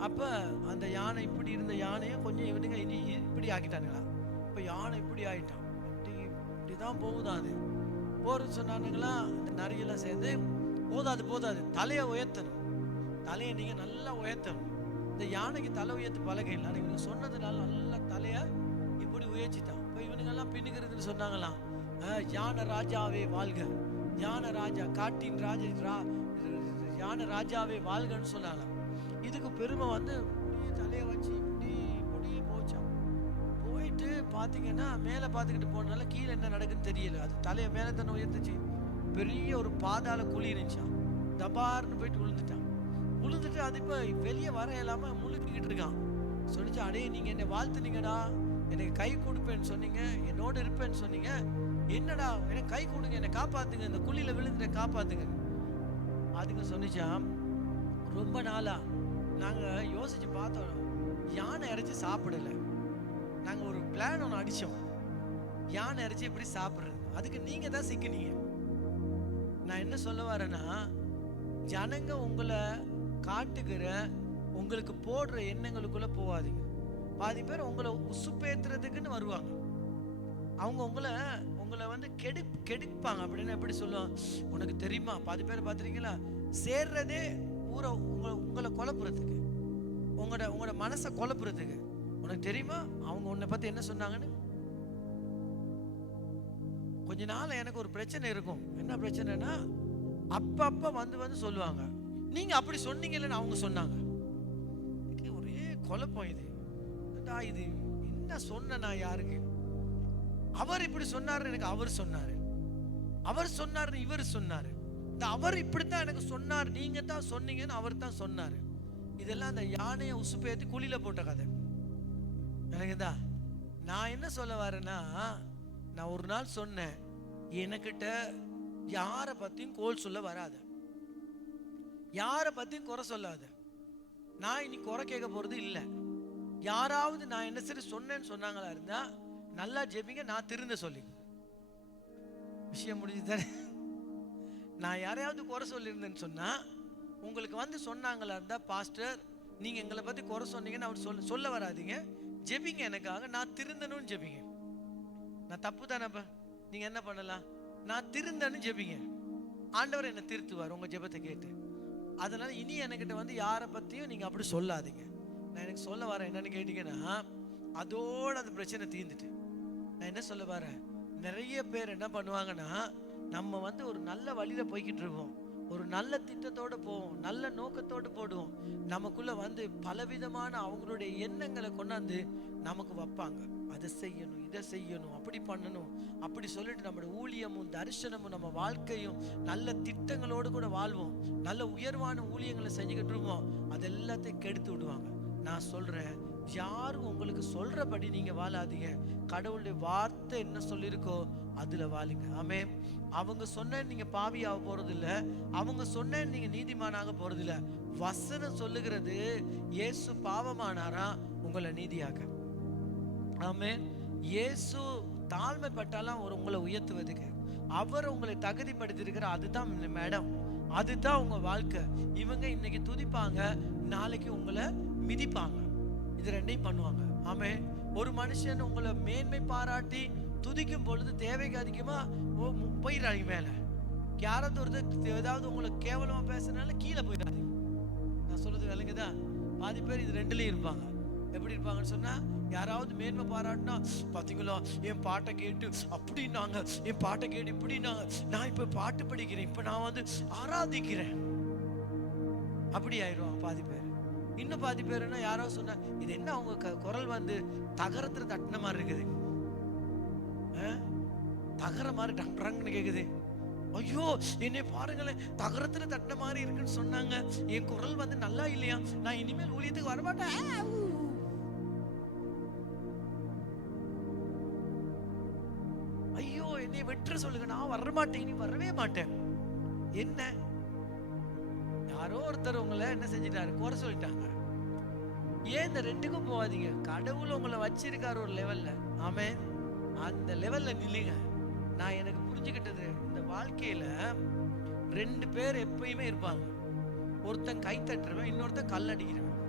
அப்ப அந்த யானை இப்படி இருந்த யானையை கொஞ்சம் இவனுங்க இனி இப்படி ஆக்கிட்டானுங்களா. இப்ப யானை இப்படி ஆயிட்டான், இப்படிதான் போகுதான். அது போறது சொன்னானுங்களா. இந்த நரியெல்லாம் சேர்ந்து போதாது, தலையை உயர்த்தணும், தலையை நீங்க நல்லா உயர்த்தணும். இந்த யானைக்கு தலை உயர்த்து பழக இல்லை, இவங்க சொன்னதுனால நல்லா தலைய இப்படி உயர்த்திட்டான். இப்போ இவனுங்கெல்லாம் பின்னுக்கிறதுன்னு சொன்னாங்களாம், யானை ராஜாவே வாழ்க, யானை ராஜா, காட்டின் யானை ராஜாவே வாழ்கன்னு சொன்னாங்களாம். இதுக்கு பெருமை வந்து தலையை வச்சு இப்படியே போச்சான். போயிட்டு பார்த்தீங்கன்னா மேலே பார்த்துக்கிட்டு போனால கீழே என்ன நடக்குன்னு தெரியல. அது தலையை மேலே தானே உயர்த்துச்சு. பெரிய ஒரு பாதாள குழி இருந்துச்சான். தபார்னு போயிட்டு விழுந்துட்டான். விழுந்துட்டு அது இப்போ வெளியே வர இல்லாம முழுக்கிக்கிட்டு இருக்கான். சொல்லிச்சு, அடே நீங்கள் என்னை வாழ்த்துனீங்கடா, எனக்கு கை கொடுப்பேன்னு சொன்னீங்க, என்னோட இருப்பேன்னு சொன்னீங்க, என்னடா எனக்கு கை கொடுங்க, என்னை காப்பாத்துங்க, இந்த குழியில விழுந்துட்ட காப்பாத்துங்க. அதுங்க சொன்னிச்சான், ரொம்ப நாளா நாங்கள் யோசிச்சு பார்த்தோம், யானை இறைச்சி சாப்பிடல. நாங்கள் ஒரு பிளான் ஒன்று அடித்தோம், யானை இறைச்சி எப்படி சாப்பிட்றது, அதுக்கு நீங்கள் தான் சிக்கினீங்க. நான் என்ன சொல்ல வரேன்னா, ஜனங்க உங்களை காட்டுகிற உங்களுக்கு போடுற எண்ணங்களுக்குள்ள போகாதீங்க. பாதி பேர் உங்களை உசுப்பேத்துறதுக்குன்னு வருவாங்க. அவங்க உங்களை வந்து கெடுப்பாங்க. அப்படின்னு எப்படி சொல்லுவாங்க, உனக்கு தெரியுமா, பாதி பேர் பார்த்துருக்கீங்களா, சேர்றதே ஊரை உங்களை குழப்புறதுக்கு, உங்களோட மனசை குழப்புறதுக்கு. உனக்கு தெரியுமா அவங்க உன்னை பத்தி என்ன சொன்னாங்கன்னு? கொஞ்ச நாள் எனக்கு ஒரு பிரச்சனை இருக்கும். என்ன பிரச்சனைனா, அப்பப்ப வந்து சொல்லுவாங்க, நீங்க அப்படி சொன்னீங்கன்னு அவங்க சொன்னாங்க. ஒரே குழப்பம். இது என்ன சொன்ன நான் யாருக்கு? அவர் இப்படி சொன்னாரு, எனக்கு அவர் சொன்னாரு, அவர் சொன்னாரு, இவர் சொன்னாரு, இந்த அவர் இப்படித்தான் எனக்கு சொன்னார், நீங்க தான் சொன்னீங்கன்னு அவர் தான் சொன்னாரு. இதெல்லாம் அந்த யானையை உசுப்பேத்தி குழியில போட்ட கதை. எனக்குதா நான் என்ன சொல்ல வரேன்னா, நான் ஒரு நாள் சொன்னேன், எனக்கிட்ட யாரை பத்தியும் கோல் சொல்ல வராது, யாரை பத்தியும் குறை சொல்லாத. நான் இனி குறை கேட்க போறது இல்லை. யாராவது நான் என்ன சரி சொன்னேன்னு சொன்னாங்களா இருந்தா நல்லா ஜெபிங்க, நான் திருந்த சொல்லி விஷயம் முடிஞ்சுதானே. நான் யாரையாவது குறை சொல்லியிருந்தேன்னு சொன்னா உங்களுக்கு வந்து சொன்னாங்களா இருந்தா, பாஸ்டர் நீங்க எங்களை பத்தி குறை சொன்னீங்கன்னு அவர் சொல்ல வராதிங்க, ஜெபிங்க எனக்காக, நான் திருந்தணும்னு ஜெபிங்க. நான் தப்பு தானப்ப, நீங்க என்ன பண்ணலாம், நான் திருந்தன்னு ஜெபிங்க, ஆண்டவர் என்னை திருத்துவார் உங்க ஜெபத்தை கேட்டு. அதனால இனி என்கிட்ட வந்து யாரை பத்தியும் நீங்க அப்படி சொல்லாதீங்க. நான் எனக்கு சொல்ல வரேன் என்னன்னு கேட்டீங்கன்னா, அதோட அந்த பிரச்சனை தீர்ந்துட்டு. நான் என்ன சொல்ல வரேன், நிறைய பேர் என்ன பண்ணுவாங்கன்னா, நம்ம வந்து ஒரு நல்ல வழியில போய்கிட்டு இருக்கோம், ஒரு நல்ல திட்டத்தோடு போவோம், நல்ல நோக்கத்தோடு போடுவோம், நமக்குள்ள வந்து பலவிதமான அவங்களுடைய எண்ணங்களை கொண்டாந்து நமக்கு வைப்பாங்க. அதை செய்யணும், இதை செய்யணும், அப்படி பண்ணணும், அப்படி சொல்லிட்டு நம்மளோட ஊழியமும் தரிசனமும் நம்ம வாழ்க்கையும் நல்ல திட்டங்களோடு கூட வாழ்வோம், நல்ல உயர்வான ஊழியங்களை செஞ்சுக்கிட்டு இருப்போம், அது எல்லாத்தையும் கெடுத்து விடுவாங்க. நான் சொல்றேன், யாரும் உங்களுக்கு சொல்றபடி நீங்க வாழாதீங்க. கடவுளுடைய வார்த்தை என்ன சொல்லியிருக்கோ அதுல வாழுங்க. ஆமென். அவங்க சொன்ன நீங்க பாவியாக போறது இல்ல, அவங்க சொன்ன நீங்க நீதிமானாக போறது இல்ல. வசனம் சொல்லுகிறது, இயேசு பாவமானாரா உங்களை நீதியாக்க. ஆமென். இயேசு தாழ்மைப்பட்டாலாம் உங்களை உயர்த்துவதுக்கு, அவர் உங்களை தகுதிப்படுத்திருக்கிற, அதுதான் மேடம், அதுதான் உங்க வாழ்க்கை. இவங்க இன்னைக்கு துதிப்பாங்க, நாளைக்கு உங்களை மிதிப்பாங்க. இது ரெண்டையும் பண்ணுவாங்க. ஆமென். ஒரு மனுஷன் உங்களை மேன்மை பாராட்டி துதிக்கும் பொழுது தேவைக்கு அதிகமா போயிடாதீங்க மேல. யாராவது ஒருத்தர் ஏதாவது உங்களை கேவலமா பேசுறதுனால கீழே போயிடாதீங்க. நான் சொல்றது விளங்குதா? பாதி பேர் இது ரெண்டுலயும் இருப்பாங்க. எப்படி இருப்பாங்கன்னு சொன்னா, யாராவது மேன்மை பாராட்டினா, பாத்தீங்களா என் பாட்டை கேட்டு அப்படின்னாங்க, என் பாட்டை கேட்டு இப்படின்னாங்க, நான் இப்ப பாட்டு படிக்கிறேன், இப்ப நான் வந்து ஆராதிக்கிறேன், அப்படி ஆயிடுவாங்க பாதி பேர். இன்னும் பாதி பேருன்னா யாராவது சொன்னா, இது என்ன அவங்க குரல் வந்து தகரத்துல தட்டின மாதிரி இருக்குது, தகர மாதிரி டங்ன்னு கேக்குது, ஐயோ என்னை பாருங்களேன் தகரத்துல தட்டின மாதிரி இருக்குன்னு சொன்னாங்க, என் குரல் வந்து நல்லா இல்லையா, நான் இனிமேல் ஊழியத்துக்கு வரமாட்டேன். ஐயோ என்னை வெற்ற சொல்லுங்க, நான் வரமாட்டேன், இனி வரவே மாட்டேன். என்ன, யாரோ ஒருத்தர் உங்களை என்ன செஞ்சிட்டாரு, குறை சொல்லிட்டாங்க. ஏன் இந்த ரெண்டுக்கும் போகாதீங்க. கடவுள் உங்களை வச்சிருக்காரு ஒரு லெவல்ல. ஆமென். அந்த லெவல்ல நில்லுங்க. நான் எனக்கு புரிஞ்சுக்கிட்டது, இந்த வாழ்க்கையில ரெண்டு பேர் எப்பயுமே இருப்பாங்க. ஒருத்தன் கை தட்டுறவன், இன்னொருத்தன் கல் அடிக்கிறவன்.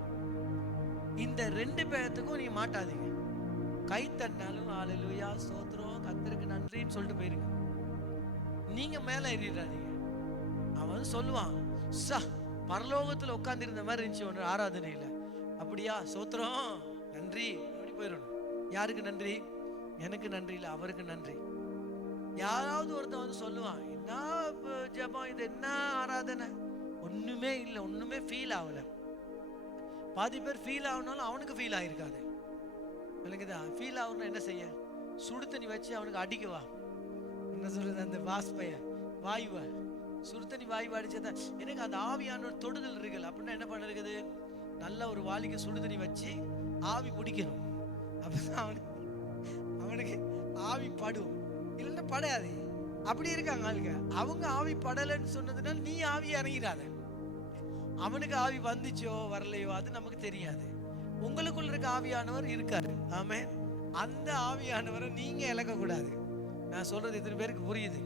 இந்த ரெண்டு பேர்த்துக்கும் நீங்க மாட்டாதீங்க. கை தட்டினாலும் ஹல்லேலூயா ஸ்தோத்திரம் கர்த்தருக்கு நன்றின்னு சொல்லிட்டு போயிருங்க. நீங்க மேல ஏறிடாதீங்க. அவன் சொல்லுவான், பரலோகத்துல உட்கார்ந்து இருந்த மாதிரி இருந்துச்சு ஒன்று ஆராதனையில, அப்படியா ஸ்தோத்திரம் நன்றி, அப்படி போயிடணும். யாருக்கு நன்றி? எனக்கு நன்றி இல்லை, அவருக்கு நன்றி. யாராவது ஒருத்தன் வந்து சொல்லுவான், என்ன ஜெபம் இது, என்ன ஆராதனை, ஒண்ணுமே இல்லை, ஒண்ணுமே ஃபீல் ஆகல. பாதி பேர் ஃபீல் ஆகணும்னாலும் அவனுக்கு ஃபீல் ஆயிருக்காது. விளங்குதா? ஃபீல் ஆகுறனா என்ன செய்ய? சுடு தண்ணி வச்சு அவனுக்கு அடிக்கவா? என்ன சொல்றது, அந்த வாஸ்பைய வாயுவ சுடு தண்ணி வாயு அடிச்சதான் எனக்கு அந்த ஆவியான தொடுதல் இருக்குல்ல. அப்படின்னா என்ன பண்ண இருக்குது? நல்ல ஒரு வாளிக்கு சுடு தண்ணி வச்சு ஆவி பிடிக்கணும். அப்பதான் அவனுக்கு ஆவி படும், இல்லைன்னா படாது. அப்படி இருக்காங்க ஆளுங்க. அவங்க ஆவி படலைன்னு சொன்னதுனால நீ ஆவி இறங்கிறாத. அவனுக்கு ஆவி வந்துச்சோ வரலையோ அது நமக்கு தெரியாது. உங்களுக்குள்ள இருக்க ஆவியானவர் இருக்காரு. ஆமே. அந்த ஆவியானவரை நீங்க இழக்க கூடாது. நான் சொல்றது இத்தனை பேருக்கு புரியுது?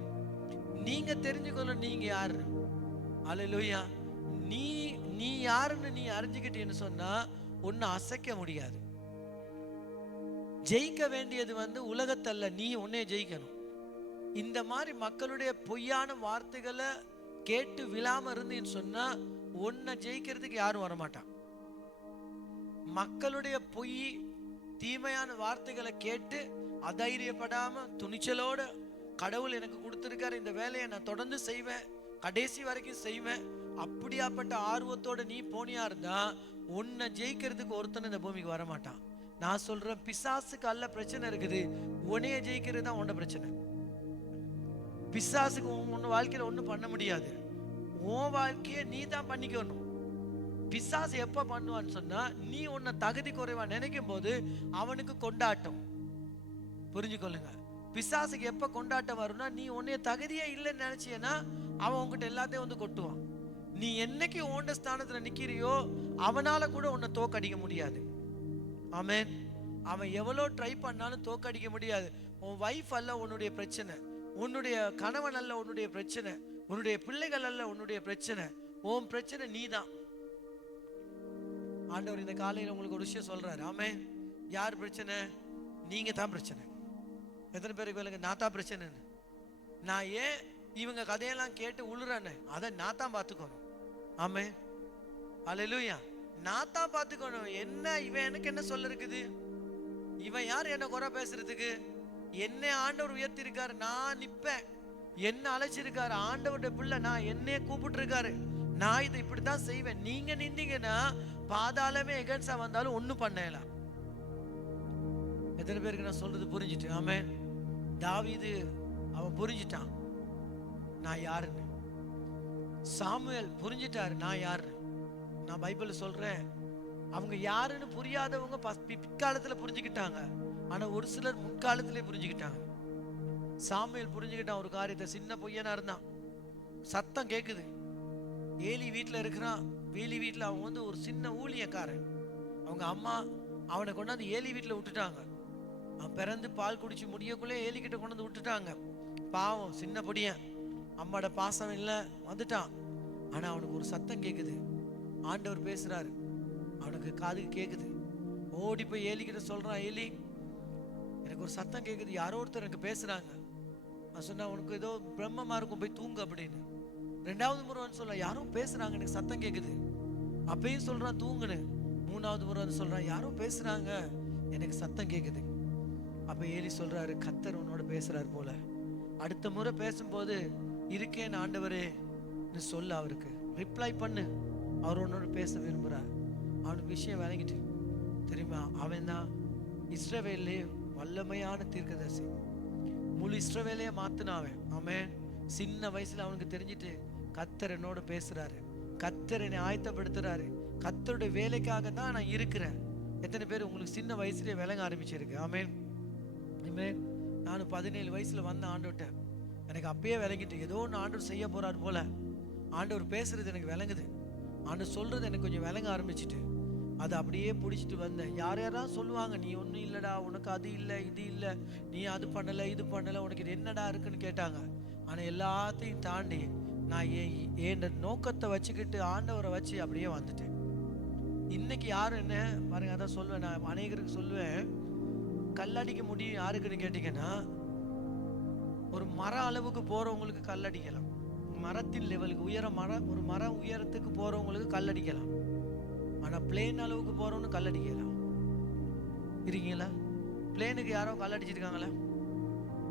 நீங்க தெரிஞ்சுக்கொள்ள நீங்க யாரு. அல்லேலூயா. நீ யாருன்னு நீ அறிஞ்சுக்கிட்டேன்னு சொன்னா ஒன்னு அசைக்க முடியாது. ஜெயிக்க வேண்டியது உலகத்தல்ல, நீ உன்னைய ஜெயிக்கணும். இந்த மாதிரி மக்களுடைய பொய்யான வார்த்தைகளை கேட்டு விழாம இருந்தேன்னு சொன்னா உன்னை ஜெயிக்கிறதுக்கு யாரும் வரமாட்டான். மக்களுடைய பொய் தீமையான வார்த்தைகளை கேட்டு அதைரியப்படாம துணிச்சலோட கடவுள் எனக்கு கொடுத்திருக்காரு, இந்த வேலையை நான் தொடர்ந்து செய்வேன், கடைசி வரைக்கும் செய்வேன், அப்படியாப்பட்ட ஆர்வத்தோட நீ போனியா இருந்தா உன்னை ஜெயிக்கிறதுக்கு ஒருத்தன் இந்த பூமிக்கு வரமாட்டான். நான் சொல்றேன், பிசாசுக்கு அல்ல பிரச்சனை இருக்குது, உன்னைய ஜெயிக்கிறது தான் உன்ன பிரச்சனை. பிசாசுக்கு உன் வாழ்க்கையில ஒன்றும் பண்ண முடியாது. உன் வாழ்க்கையை நீ தான் பண்ணிக்கணும். பிசாசு எப்ப பண்ணுவான்னு சொன்னா நீ உன்னை தகுதி குறைவா நினைக்கும் போது அவனுக்கு கொண்டாட்டம். புரிஞ்சுக்கொள்ளுங்க. பிசாசுக்கு எப்ப கொண்டாட்டம் வரும்னா நீ உன்னைய தகுதியே இல்லைன்னு நினைச்சியன்னா அவன் உன்கிட்ட எல்லாத்தையும் கொட்டுவான். நீ என்னைக்கு ஓண்ட ஸ்தானத்துல நிக்கிறியோ அவனால கூட உன்னை தோக்கடிக்க முடியாது. ஆமென். அவன் எவ்வளவு ட்ரை பண்ணாலும் தோக்கடிக்க முடியாது. உன் வைஃப் அல்ல உன்னுடைய பிரச்சனை, உன்னுடைய கணவன் அல்ல உன்னுடைய பிரச்சனை, உன்னுடைய பிள்ளைகள் அல்ல உன்னுடைய பிரச்சனை, உன் பிரச்சனை நீதான். ஆண்டவர் இந்த காலையில் உங்களுக்கு ஒரு விஷயம் சொல்றாரு. ஆமென். யார் பிரச்சனை? நீங்க தான் பிரச்சனை. எத்தனை பேருக்கு வேலைங்க நான் தான் பிரச்சனைன்னு? நான் ஏன் இவங்க கதையெல்லாம் கேட்டு உழுறேன்னு அதை நான் தான் பார்த்துக்கணும். ஆமென். அல்லேலூயா. நான் தான் பார்த்துக்கணும். என்ன இவன் எனக்கு என்ன சொல்ல இருக்குது? இவன் யார் என்ன குறை பேசுறதுக்கு? என்ன ஆண்டவர் உயர்த்தி இருக்காரு, நான் நிப்பேன். என்ன அழைச்சிருக்காரு, ஆண்டவருடைய பிள்ளை நான், என்னைய கூப்பிட்டு இருக்காரு, நான் இதை இப்படித்தான் செய்வேன். நீங்க நின்றீங்கன்னா பாதாளமே எகன்ஸ்டா வந்தாலும் ஒண்ணும் பண்ணலாம். எத்தனை பேருக்கு நான் சொல்றது புரிஞ்சுட்டு? ஆமென். தாவீது அவன் புரிஞ்சிட்டான் நான் யாருன்னு. சாமுவேல் புரிஞ்சிட்டாரு நான் யாருன்னு. நான் பைபிள் சொல்றேன், அவங்க யாருன்னு புரியாதவங்க பிற்காலத்துல புரிஞ்சுக்கிட்டாங்க, ஆனா ஒரு சிலர் முன்காலத்திலே புரிஞ்சுக்கிட்டாங்க. சாமுவேல் புரிஞ்சுக்கிட்டான் ஒரு காரியத்தை. சின்ன பையனா இருந்தான், சத்தம் கேக்குது, ஏலி வீட்டுல இருக்கிறான். ஏலி வீட்டுல அவன் ஒரு சின்ன ஊழியக்காரன். அவங்க அம்மா அவனை கொண்டாந்து ஏலி வீட்டுல விட்டுட்டாங்க. அவன் பிறந்து பால் குடிச்சு முடியக்குள்ளே ஏலி கிட்ட கொண்டாந்து விட்டுட்டாங்க. பாவம் சின்ன பொடியன், அம்மாட பாசம் இல்லை, வந்துட்டான். ஆனா அவனுக்கு ஒரு சத்தம் கேக்குது, ஆண்டவர் பேசுறாரு, அவனுக்கு காதுக்கு கேக்குது. ஓடி போய் ஏலி கிட்ட சொல்றான், ஏலி எனக்கு ஒரு சத்தம் கேக்குது, யாரோ ஒருத்தர் எனக்கு பேசுறாங்க. நான் சொன்னா உனக்கு ஏதோ பிரம்மமா இருக்கும், போய் தூங்கு அப்படின்னு. ரெண்டாவது முறை சொல்ல யாரும் பேசுறாங்க, எனக்கு சத்தம் கேக்குது. அப்பயும் சொல்றான் தூங்குன்னு. மூணாவது முறை சொல்றான் யாரோ பேசுறாங்க, எனக்கு சத்தம் கேக்குது. அப்ப ஏலி சொல்றாரு, கர்த்தர் உன்னோட பேசுறாரு போல. அடுத்த முறை பேசும்போது இருக்கேன் ஆண்டவரே நீ சொல்ல, அவருக்கு ரிப்ளை பண்ணு, அவர் உன்னோட பேச விரும்புறார். அவனுக்கு விஷயம் விளங்கிட்டு தெரியுமா, அவன் தான் இஸ்ரவேலே வல்லமையான தீர்க்கதரிசி. முழு இஸ்ரவேலையே மாத்தினாவன் அவன். சின்ன வயசுல அவனுக்கு தெரிஞ்சிட்டு கர்த்தர் என்னோட பேசுறாரு, கர்த்தர் என்னை ஆயத்தப்படுத்துறாரு, கர்த்தருடைய வேலைக்காக தான் நான் இருக்கிறேன். எத்தனை பேர் உங்களுக்கு சின்ன வயசுலயே விளங்க ஆரம்பிச்சிருக்கு? ஆமென். ஆமென். நான் 17 வயசுல வந்த ஆண்டவர்கிட்ட எனக்கு அப்பயே விளங்கிட்டு ஏதோ ஒன்று ஆண்டவர் செய்ய போறாரு போல. ஆண்டவர் பேசுறது எனக்கு விளங்குது, ஆண்டவர் சொல்றது எனக்கு கொஞ்சம் விளங்க ஆரம்பிச்சுட்டு அதை அப்படியே பிடிச்சிட்டு வந்தேன். யாரெல்லாம் சொல்லுவாங்க நீ ஒன்றும் இல்லடா, உனக்கு அது இல்லை இது இல்லை, நீ அது பண்ணலை இது பண்ணலை, உனக்கு இது என்னடா இருக்குன்னு கேட்டாங்க. ஆனால் எல்லாத்தையும் தாண்டி நான் என் நோக்கத்தை வச்சுக்கிட்டு ஆண்டவரை வச்சு அப்படியே வந்துட்டேன். இன்னைக்கு யாரும் என்ன பாருங்க, அதான் சொல்லுவேன், நான் அநேகருக்கு சொல்லுவேன், கல்லடிக்க முடியும் யாருக்குன்னு கேட்டீங்கன்னா, ஒரு மரம் அளவுக்கு போறவங்களுக்கு கல்லடிக்கலாம், மரத்தின் லெவலுக்கு ஒரு மரம் உயரத்துக்கு போறவங்களுக்கு கல்லடிக்கலாம். ஆனா பிளேன் அளவுக்கு போறவனு கல்லடிக்கலாம். இருக்கீங்களா? பிளேனுக்கு யாரோ கல்லடிச்சிருக்காங்களா?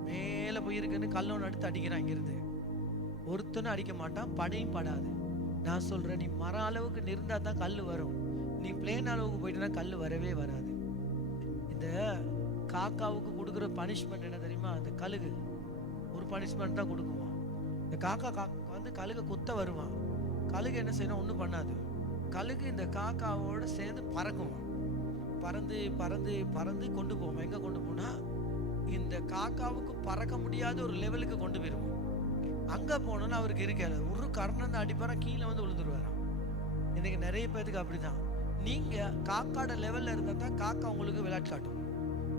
மேல போயிருக்குன்னு கல்லோன்னு அடுத்து அடிக்கிறான். இங்கிருந்து ஒருத்தனும் அடிக்க மாட்டான், படையும் படாது. நான் சொல்றேன், நீ மரம் அளவுக்கு நிறந்தா தான் கல் வரும். நீ பிளேன் அளவுக்கு போயிட்டனா கல் வரவே வராது. இந்த காக்காவுக்கு கொடுக்குற பனிஷ்மெண்ட் என்ன தெரியுமா? அந்த கழுகு ஒரு பனிஷ்மெண்ட் தான் கொடுக்குமா. இந்த காக்கா வந்து கழுகை குத்த வருவான். கழுகு என்ன செய்யணும்? ஒன்றும் பண்ணாது. கழுகு இந்த காக்காவோட சேர்ந்து பறக்குமா. பறந்து பறந்து பறந்து கொண்டு போவோம். எங்கே கொண்டு போனா இந்த காக்காவுக்கு பறக்க முடியாத ஒரு லெவலுக்கு கொண்டு போயிடுவோம். அங்கே போனோன்னா அவருக்கு இருக்காது. ஒரு கர்ணன் அடிப்பார கீழே வந்து விழுந்துருவாராம். இன்னைக்கு நிறைய பேருக்கு அப்படிதான். நீங்கள் காக்காட லெவலில் இருந்தால் தான் காக்கா உங்களுக்கு விளையாட்டு காட்டும்.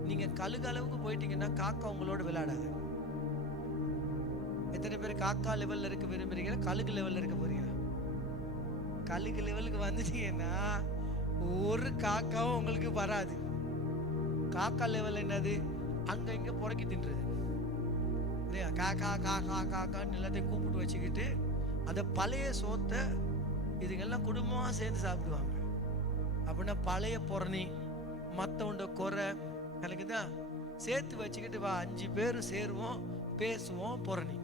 நீங்கள் கழுகு அளவுக்கு போயிட்டீங்கன்னா காக்கா உங்களோட விளையாடாது. எத்தனை பேர் காக்கா லெவலில் இருக்க விரும்புறீங்க? கழுகு லெவலில் இருக்க போறீங்க? கழுகு லெவலுக்கு வந்துட்டீங்கன்னா ஒரு காக்காவும் உங்களுக்கு வராது. காக்கா லெவல் என்னது? அங்க இங்க புறக்கி தின்றது இல்லையா? காக்கா காக்கா காக்கான்னு எல்லாத்தையும் கூப்பிட்டு வச்சுக்கிட்டு அந்த பழைய சோத்தை இதுங்கெல்லாம் குடும்பமாக சேர்ந்து சாப்பிடுவாங்க. அப்படின்னா பழைய புறணி மற்றவண்ட குறை எனக்கு தான் சேர்த்து வச்சுக்கிட்டு வா 5 பேர் சேருவோம், பேசுவோம், புறணி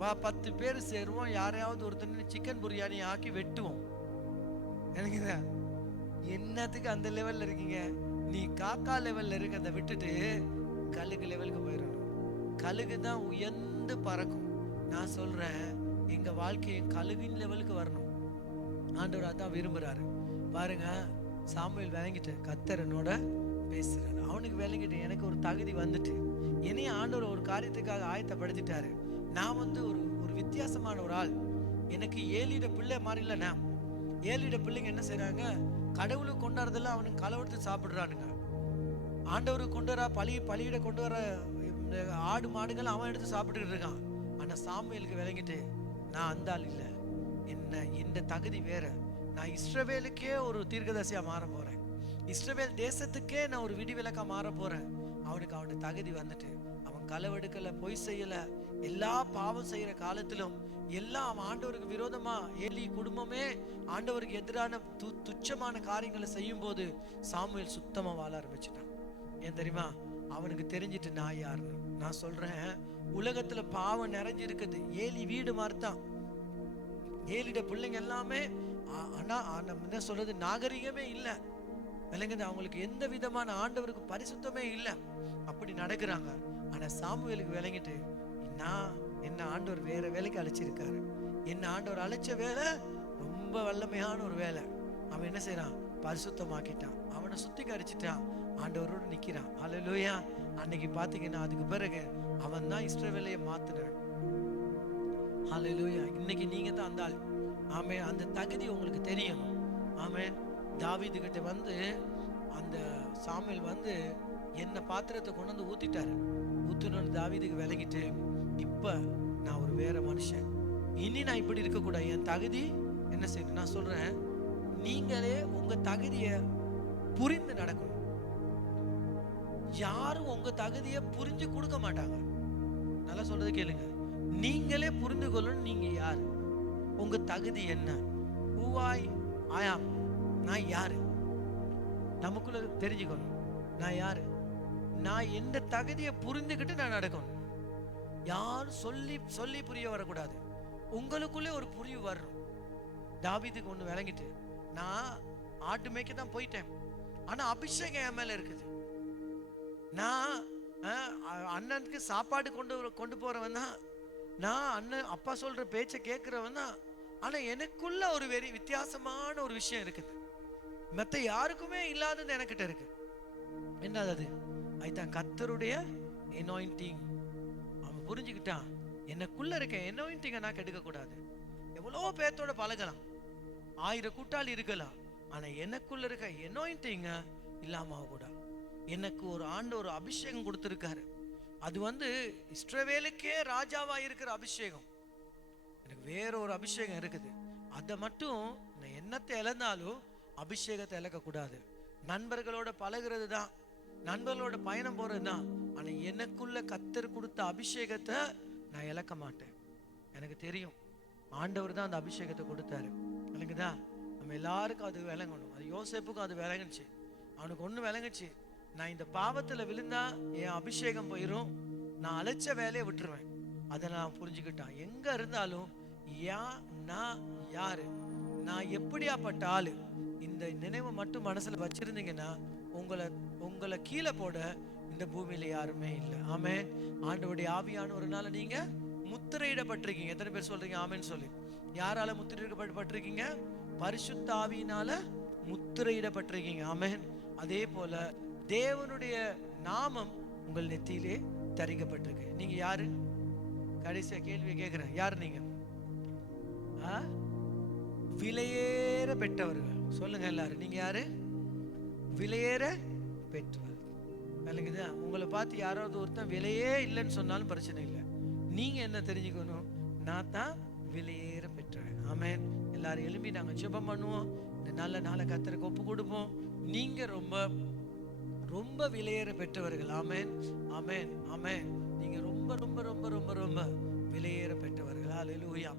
வா 10 பேர் சேருவோம், யாரையாவது ஒருத்தர் சிக்கன் பிரியாணி ஆக்கி வெட்டுவோம். எனக்கு தான் என்னத்துக்கு அந்த லெவல்ல இருக்கீங்க? நீ காக்கா லெவல்ல இருக்க, அதை விட்டுட்டு கழுகு லெவலுக்கு போயிடணும். கழுகு தான் உயர்ந்து பறக்கும். நான் சொல்றேன், எங்க வாழ்க்கையை கழுகின் லெவலுக்கு வரணும். ஆண்டவர் அதான் விரும்புறாரு. பாருங்க, சாமுவேல் விளங்கிட்டு கர்த்தரனோட பேசுறாரு. அவனுக்கு விளங்கிட்டு எனக்கு ஒரு தகுதி வந்துட்டு என்னைய ஆண்டவர் ஒரு காரியத்துக்காக ஆயத்தப்படுத்திட்டாரு. நான் வந்து ஒரு வித்தியாசமான ஒரு ஆள். எனக்கு 7 பிள்ளை மாதிரி இல்லை. நான் 7 பிள்ளைங்க என்ன செய்யறாங்க? கடவுளுக்கு கொண்டாடுறதெல்லாம் அவனுக்கு களவெடுத்து சாப்பிடுறானுங்க. ஆண்டவருக்கு கொண்டு வர பலியிட கொண்டு வர ஆடு மாடுகள் அவன் எடுத்து சாப்பிட்டுக்கிட்டு இருக்கான். ஆனா சாமுவேலுக்கு விளங்கிட்டு நான் அந்த ஆள் இல்லை, என்ன இந்த தகுதி வேற. நான் இஸ்ரவேலுக்கே ஒரு தீர்க்கதரிசியா மாற போறேன். இஸ்ரவேல் தேசத்துக்கே நான் ஒரு விடிவிலக்கா மாற போறேன். அவனுக்கு தகுதி வந்துட்டு அவன் களவெடுக்கல, பொய் செய்யல, எல்லா பாவம் செய்யற காலத்திலும் எல்லாம் அவன் ஆண்டவருக்கு விரோதமா ஏலி குடும்பமே ஆண்டவருக்கு எதிரான துச்சமான காரியங்களை செய்யும் போது சாமுவேல் சுத்தமா வாழ ஆரம்பிச்சுட்டான். ஏன் தெரியுமா? அவனுக்கு தெரிஞ்சிட்டு நான் யாருன்னு. நான் சொல்றேன், உலகத்துல பாவம் நிறைஞ்சு இருக்குது. ஏலி வீடு மாதிரிதான். ஏலிட பிள்ளைங்க எல்லாமே என்ன சொல்றது, நாகரிகமே இல்லை. விளங்குது? அவங்களுக்கு எந்த விதமான ஆண்டவருக்கு பரிசுத்தமே இல்லை. அப்படி நடக்கிறாங்க. ஆனா சாமுவேலுக்கு விளங்கிட்டு என்ன ஆண்டவர் வேற வேலைக்கு அழைச்சிருக்காரு. என்ன ஆண்டவர் அழைச்ச வேலை ரொம்ப வல்லமையான ஒரு வேலை. அவன் என்ன செய்யறான்? பரிசுத்தமாக்கிட்டான். அவனை சுத்திகரிச்சிட்டான். ஆண்டவரோடு நிக்கிறான். அல்லேலூயா. அன்னைக்கு பாத்தீங்கன்னா அதுக்கு பிறகு அவன் தான் இஸ்ரவேலையை மாத்தினான். அல்லேலூயா. இன்னைக்கு நீங்க தான் அந்த ஆள். ஆமென். அந்த தகுதி உங்களுக்கு தெரியும். ஆமென். தாவீது கிட்ட வந்து அந்த சாமுவேல் வந்து என்ன பாத்திரத்தை கொண்டு வந்து ஊத்திட்டாரு. ஊத்துனோன்னு தாவீதுக்கு விலகிட்டு, இப்ப நான் ஒரு வேற மனுஷன், இனி நான் இப்படி இருக்க கூடாது. என் தகுதி என்ன செய்யணும்? நான் சொல்றேன், நீங்களே உங்க தகுதியை புரிந்து நடக்கணும். யாரும் உங்க தகுதியை புரிஞ்சு கொடுக்க மாட்டாங்க. நல்லா சொல்றது கேளுங்க. நீங்களே புரிந்து கொள்ளணும். நீங்க யாரு, உங்க தகுதி என்ன? Who I am. நான் யாரு நமக்குள்ள தெரிஞ்சுக்கணும். நான் யாரு, நான் எந்த தகுதியை புரிந்துகிட்டு நான் நடக்கணும். யாரும் சொல்லி சொல்லி புரிய வரக்கூடாது. உங்களுக்குள்ளே ஒரு புரிவு வரணும். தாவீதுக்கு ஒண்ணு விளங்கிட்டு, நான் ஆட்டு மேய்க்க தான் போயிட்டேன், ஆனா அபிஷேகம் என் மேல இருக்குது. நான் அண்ணனுக்கு சாப்பாடு கொண்டு போறவன் தான். நான் அண்ணன் அப்பா சொல்ற பேச்சை கேட்கிறவன் தான். ஆனா எனக்குள்ள ஒரு வெறி வித்தியாசமான ஒரு விஷயம் இருக்குது. மத்த யாருக்குமே இல்லாதது எனக்கிட்ட இருக்கு. என்னது அது? அதுதான் கர்த்தருடைய அனாயிண்டிங். அவன் புரிஞ்சுக்கிட்டான், எனக்குள்ள இருக்க அனாயிண்டிங்கை நான் கெடுக்க கூடாது. எவ்வளோ பேர்த்தோட பழகலாம், 1000 கூட்டாளி இருக்கலாம், ஆனா எனக்குள்ள இருக்க அனாயிண்டிங்க இல்லாம ஆகக்கூடாது. எனக்கு ஒரு ஒரு அபிஷேகம் கொடுத்துருக்காரு. அது வந்து இஸ்ரவேலுக்கே ராஜாவா இருக்கிற அபிஷேகம். எனக்கு வேற ஒரு அபிஷேகம் இருக்குது. அதை மட்டும் நான் என்னத்தை இழந்தாலும் அபிஷேகத்தை இழக்கக்கூடாது. நண்பர்களோட பழகிறது தான், நண்பர்களோட பயணம் போறது தான். ஆனா எனக்குள்ள கர்த்தர் கொடுத்த அபிஷேகத்தை நான் இழக்க மாட்டேன். எனக்கு தெரியும் ஆண்டவர் தான் அந்த அபிஷேகத்தை கொடுத்தாரு. எனக்குதா நம்ம எல்லாருக்கும் அது விளங்கணும். அது யோசேப்புக்கும் அது விளங்குச்சு. அவனுக்கு ஒண்ணு விளங்குச்சு, நான் இந்த பாவத்துல விழுந்தா என் அபிஷேகம் போயிரும், நான் அழைச்ச வேலையை விட்டுருவேன். அதை நான் புரிஞ்சுக்கிட்டான். எங்க இருந்தாலும் நான் யாரு, நான் எப்படியாப்பட்ட ஆளு, இந்த நினைவை மட்டும் மனசுல வச்சிருந்தீங்கன்னா உங்களை கீழே போட இந்த பூமியில யாருமே இல்லை. ஆமென். ஆண்டவருடைய ஆவியானவர்னால நீங்க முத்திரையிடப்பட்டிருக்கீங்க. எத்தனை பேர் சொல்றீங்க ஆமென் சொல்லி? யாரால முத்திரையிடப்பட்டிருக்கீங்க? பரிசுத்த ஆவியினால முத்திரையிடப்பட்டிருக்கீங்க. ஆமென். அதே போல தேவனுடைய நாமம் உங்கள் நெத்தியிலே தரிக்கப்பட்டிருக்கு. நீங்க யாரு? கடைசியா கேள்வியை கேட்கிறேன், யாரு நீங்க? விலையேற பெற்றவர்கள். சொல்லுங்க எல்லாரும், நீங்க யாரு? விலையேற பெற்றவர். விளங்குதா? உங்களை பார்த்து யாராவது ஒருத்தன் விலையே இல்லைன்னு சொன்னாலும் பிரச்சனை இல்லை. நீங்க என்ன தெரிஞ்சுக்கணும்? நான் தான் விலையேற பெற்றவன். ஆமென். எல்லாரும் எழுப்பி நாங்க ஜெபம் பண்ணுவோம். இந்த நல்ல நாளை கர்த்தருக்கு ஒப்பு கொடுப்போம். நீங்க ரொம்ப ரொம்ப விலையேற பெற்றவர்கள். ஆமென், ஆமென், ஆமென். நீங்க ரொம்ப ரொம்ப ரொம்ப ரொம்ப ரொம்ப விலையேற பெற்றவர்கள். ஹல்லேலூயா.